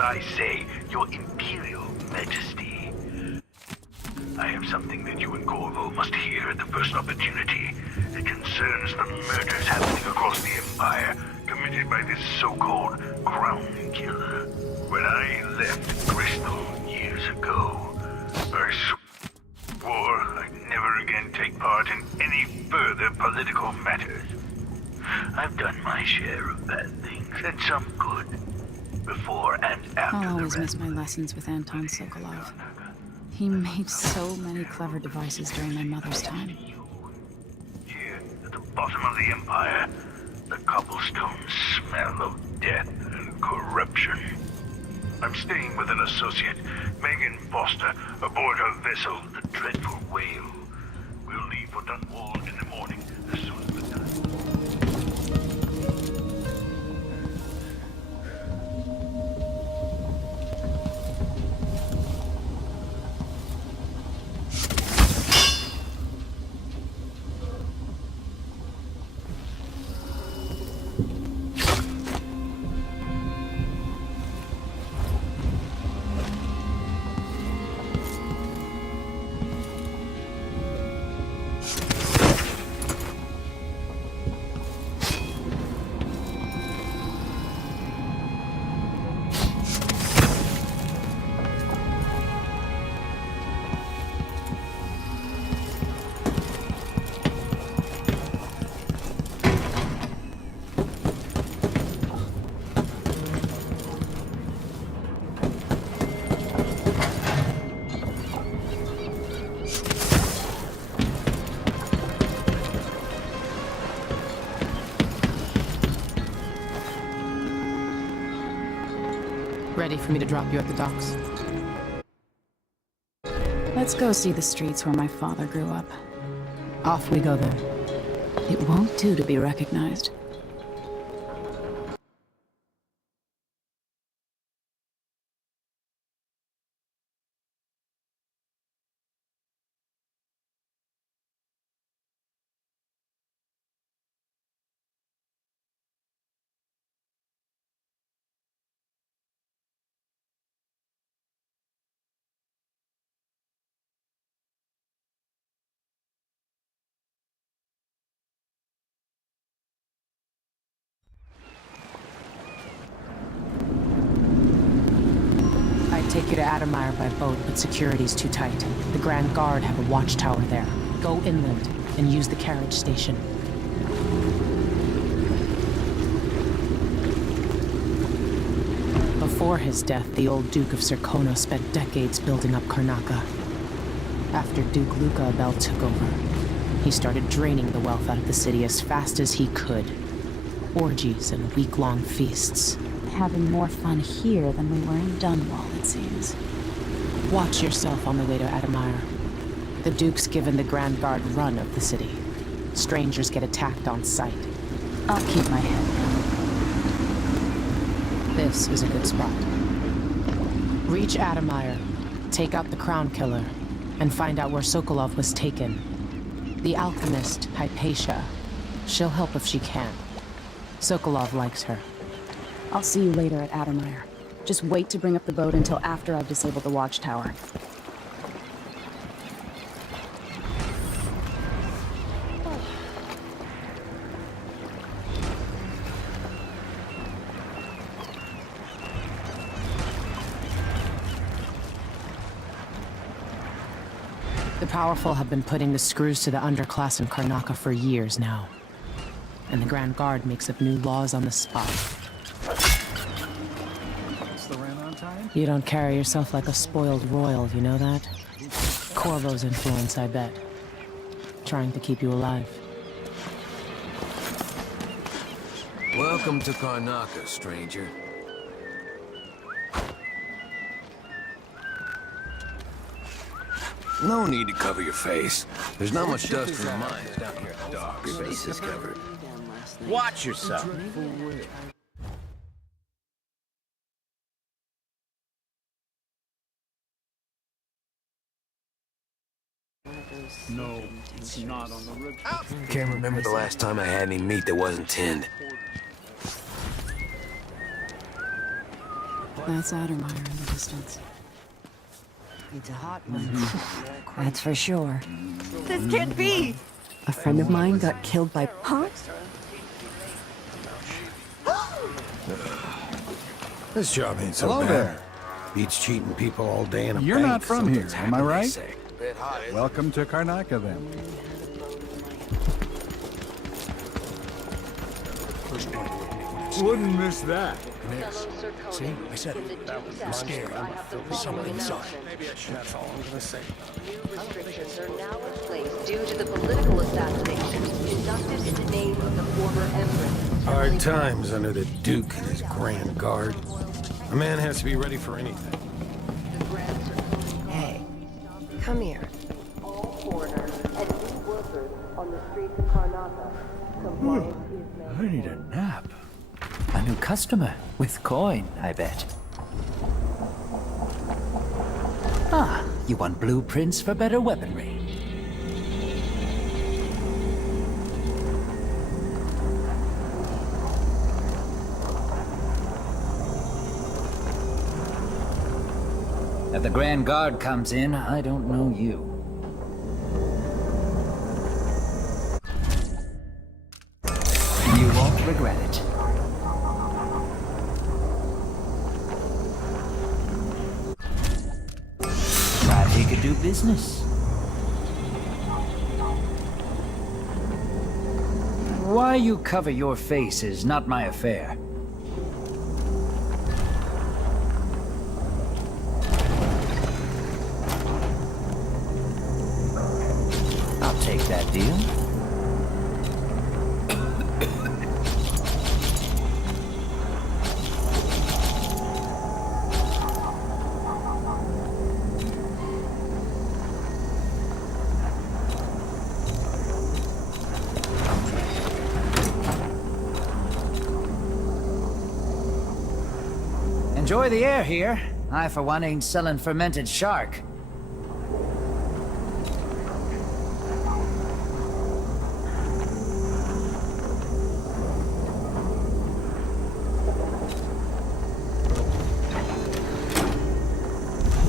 I say, Your Imperial Majesty. I have something that you and Corvo must hear at the first opportunity. It concerns the murders happening across the Empire, committed by this so-called Crown Killer. When I left Bristol years ago, I swore I'd never again take part in any further political matters. I've done my share of bad things, and some good, before and after I'll the always rest. miss my lessons with Anton Sokolov. He made so many clever devices during my mother's time. Here, at the bottom of the Empire, the cobblestones smell of death and corruption. I'm staying with an associate, Megan Foster, aboard her vessel, the Dreadful Whale. We'll leave for Dunwall in the morning, as soon as the time. Ready for me to drop you at the docks? Let's go see the streets where my father grew up. Off we go then. It won't do to be recognized. Take you to Addermire by boat, but security's too tight. The Grand Guard have a watchtower there. Go inland and use the carriage station. Before his death, the old Duke of Serkono spent decades building up Karnaca. After Duke Luca Abel took over, he started draining the wealth out of the city as fast as he could. Orgies and week-long feasts. Having more fun here than we were in Dunwall, it seems. Watch yourself on the way to Addermire. The Duke's given the Grand Guard run of the city. Strangers get attacked on sight. I'll keep my head down. This is a good spot. Reach Addermire, take out the Crown Killer, and find out where Sokolov was taken. The alchemist, Hypatia. She'll help if she can. Sokolov likes her. I'll see you later at Addermire. Just wait to bring up the boat until after I've disabled the watchtower. The powerful have been putting the screws to the underclass in Karnaca for years now. And the Grand Guard makes up new laws on the spot. You don't carry yourself like a spoiled royal, you know that? Corvo's influence, I bet. Trying to keep you alive. Welcome to Karnaca, stranger. No need to cover your face. There's not much dust in the mines down here at the docks. Your face is covered. Watch yourself. No, it's not on the rib. Can't remember the last time I had any meat that wasn't tinned. That's Addermeyer in the distance. It's a hot one. That's for sure. This can't be! A friend of mine got killed by... Huh? This job ain't so Hello bad. there. Beats cheating people all day in a You're bank. not from here, Something's am I happened, they right? say. Welcome to Karnaka, then. Wouldn't miss that. See, I said it. I'm scared. Something inside. That's all I'm gonna say. New restrictions are now in place due to the political assassination conducted in the name of the former Empress. Hard times under the Duke and his Grand Guard. A man has to be ready for anything. Hey, come here. All foreigners and new workers on the streets of Karnaka. Compliance is I need a nap. A new customer with coin, I bet. Ah, you want blueprints for better weaponry. If the Grand Guard comes in, I don't know you. You won't regret it. Glad we could do business. Why you cover your face is not my affair. I'll take that deal. Enjoy the air here. I, for one, ain't selling fermented shark.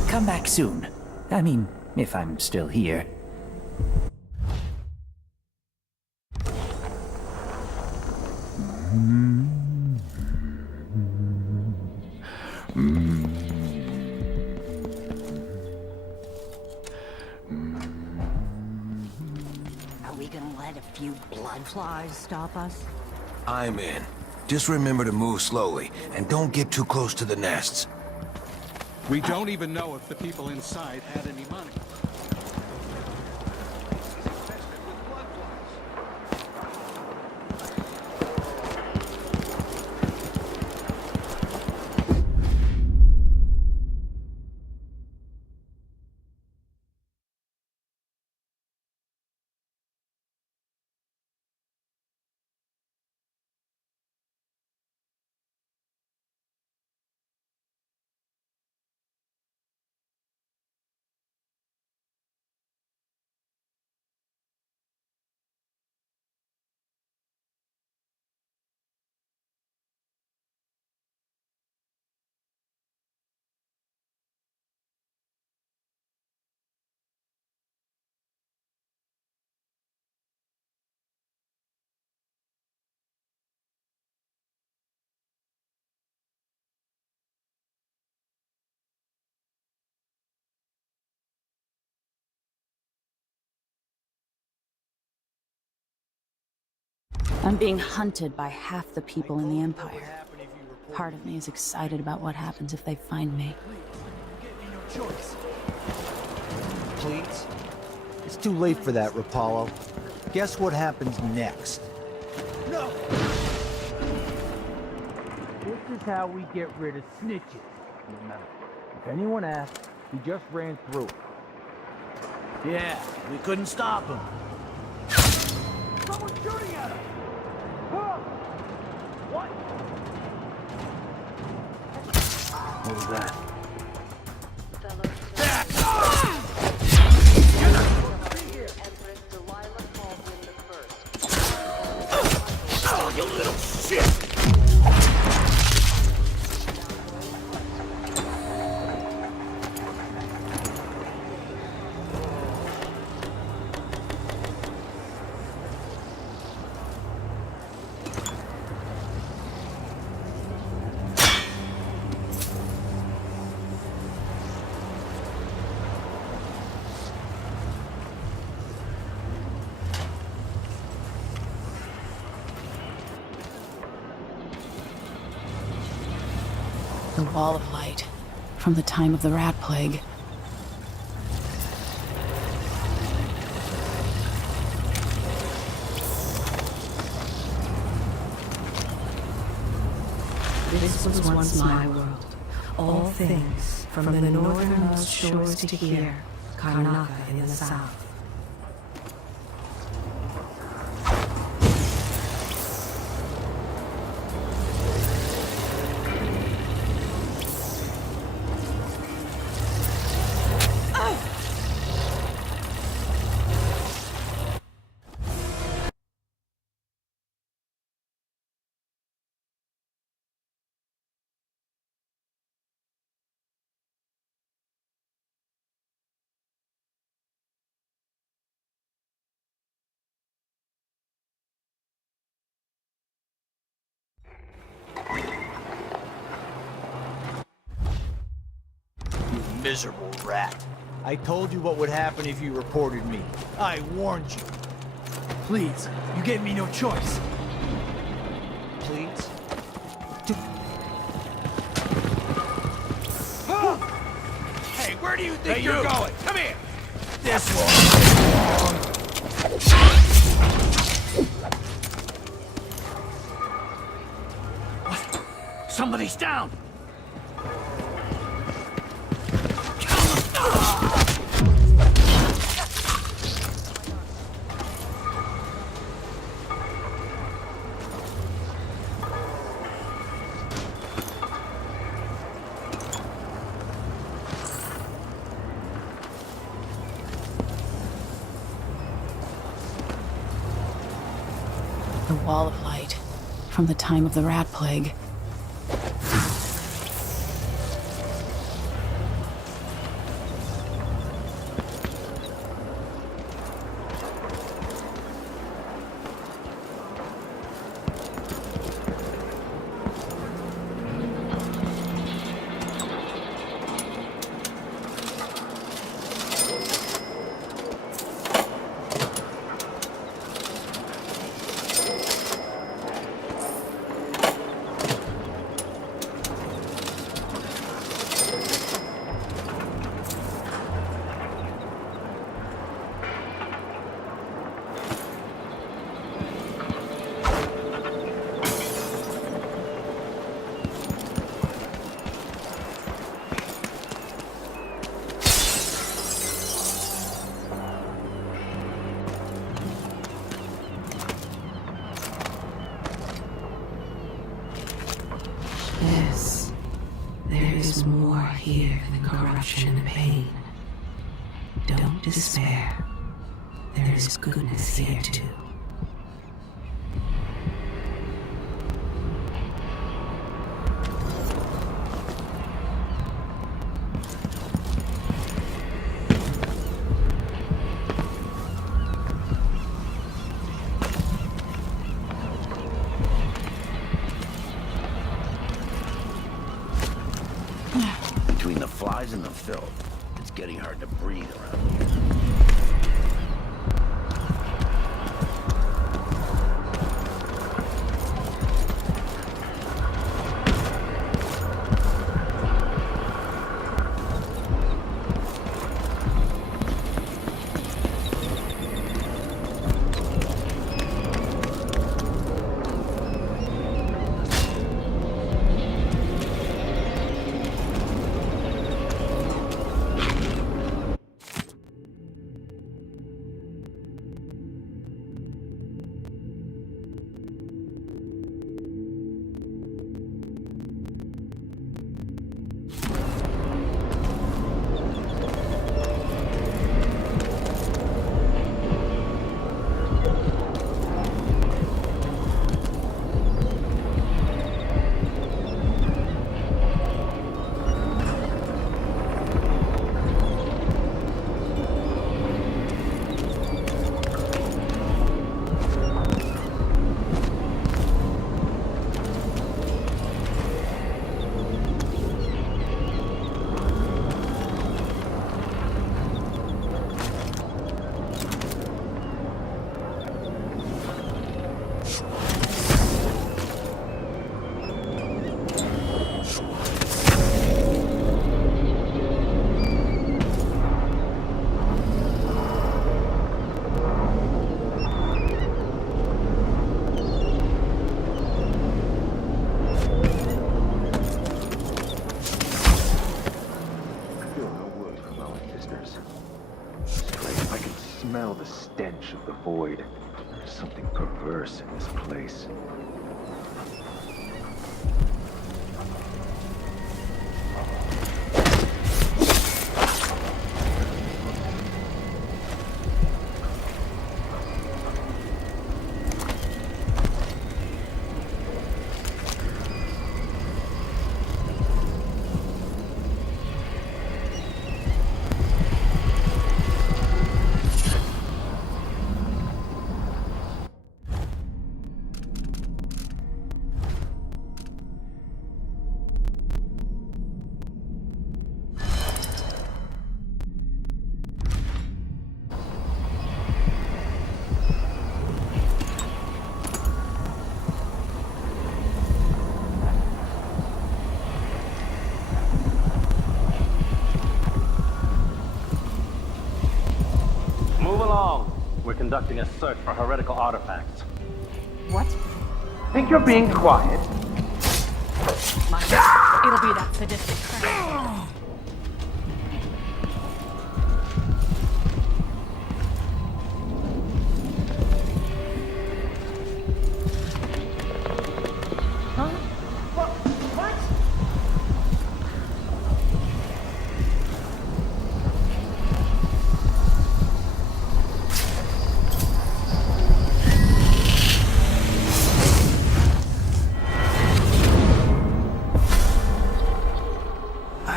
Come back soon. I mean, if I'm still here. Are we gonna let a few blood flies stop us? I'm in. Just remember to move slowly, and don't get too close to the nests. We don't even know if the people inside had any money. I'm being hunted by half the people in the Empire. Part of me is excited about what happens if they find me. Please? It's too late for that, Rapallo. Guess what happens next? No! This is how we get rid of snitches. Remember, if anyone asks, he just ran through it. Yeah, we couldn't stop him. Someone's shooting at us! What? What was that? Oh, you little shit! The Wall of Light, from the time of the rat plague. This was once my world. All things, from the northernmost shores to here, Karnaka in the south. Miserable rat. I told you what would happen if you reported me. I warned you. Please, you gave me no choice. Please? Hey, where do you think you're going? Come here! This one. Somebody's down! The Wall of Light, from the time of the rat plague. There is more here than corruption and pain. Don't despair. There is goodness here too. Between the flies and the filth, it's getting hard to breathe around here. of the void. There's something perverse in this place. We're conducting a search for heretical artifacts. What? Think you're being quiet? It'll be that sadistic crap.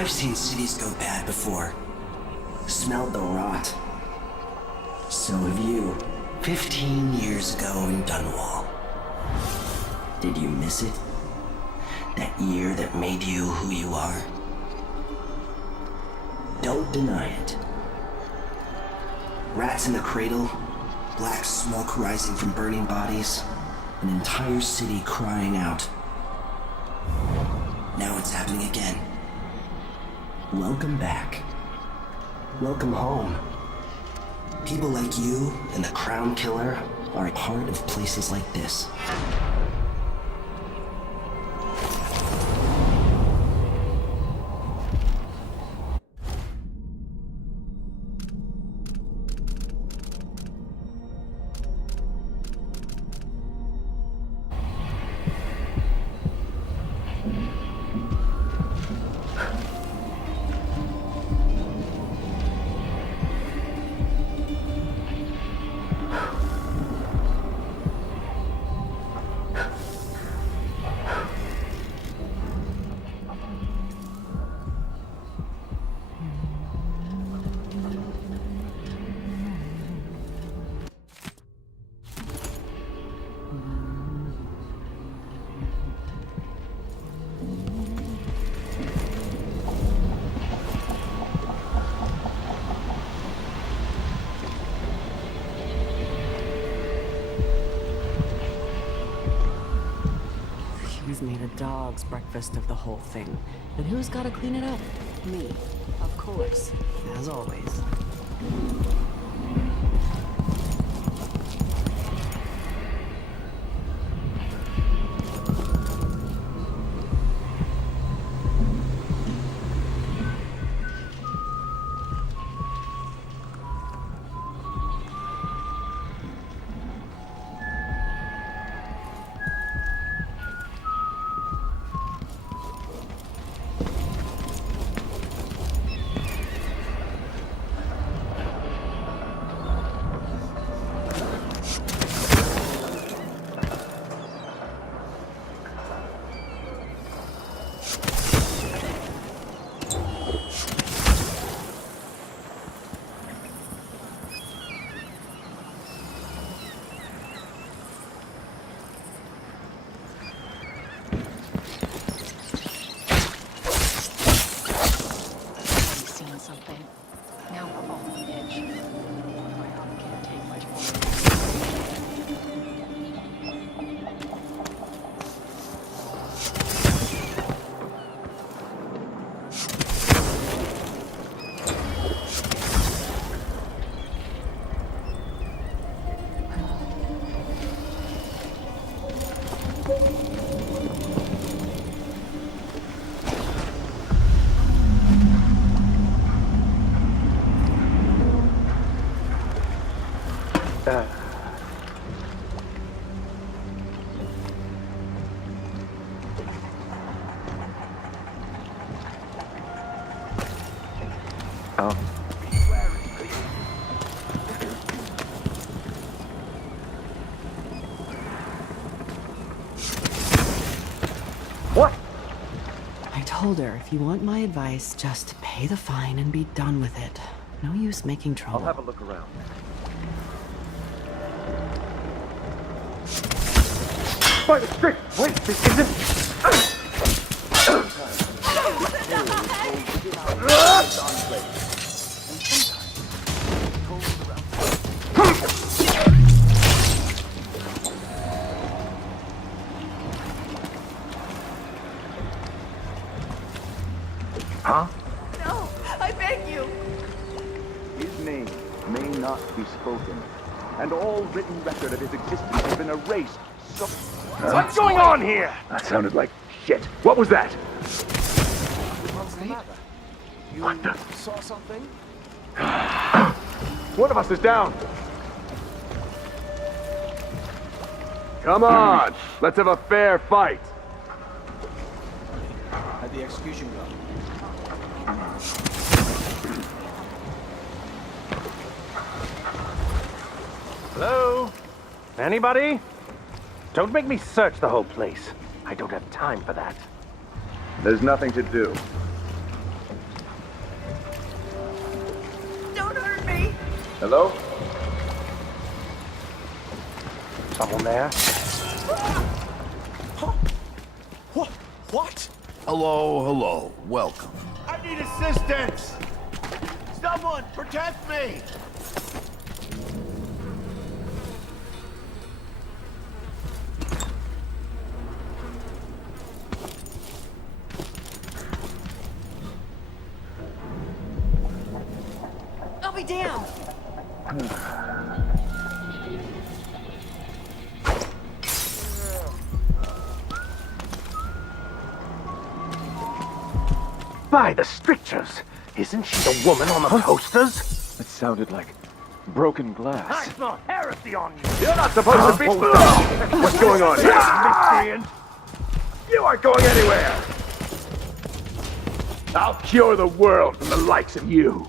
I've seen cities go bad before. Smelled the rot. So have you. 15 years ago in Dunwall. Did you miss it? That year that made you who you are? Don't deny it. Rats in the cradle, black smoke rising from burning bodies, an entire city crying out. Now it's happening again. Welcome back. Welcome home. People like you and the Crown Killer are a part of places like this. He's made a dog's breakfast of the whole thing. And who's gotta clean it up? Me. Of course. As always. Oh. What? I told her, if you want my advice, just pay the fine and be done with it. No use making trouble. I'll have a look around. By the stick! Wait, this isn't... Huh? No, I beg you. His name may not be spoken, and all written record of his existence has been erased. So... What's going on here? That sounded like shit. What was that? What's the matter? You What the? saw something? One of us is down. Come on, let's have a fair fight. How'd the execution go? Hello? Anybody? Don't make me search the whole place. I don't have time for that. There's nothing to do. Don't hurt me. Hello? Someone there? What? Hello. Welcome. I need assistance! Someone, protect me! I'll be damned. By the strictures! Isn't she the woman on the posters? It sounded like broken glass. I smell heresy on you! You're not supposed to be... What's going on here? Miscreant! You aren't going anywhere! I'll cure the world from the likes of you.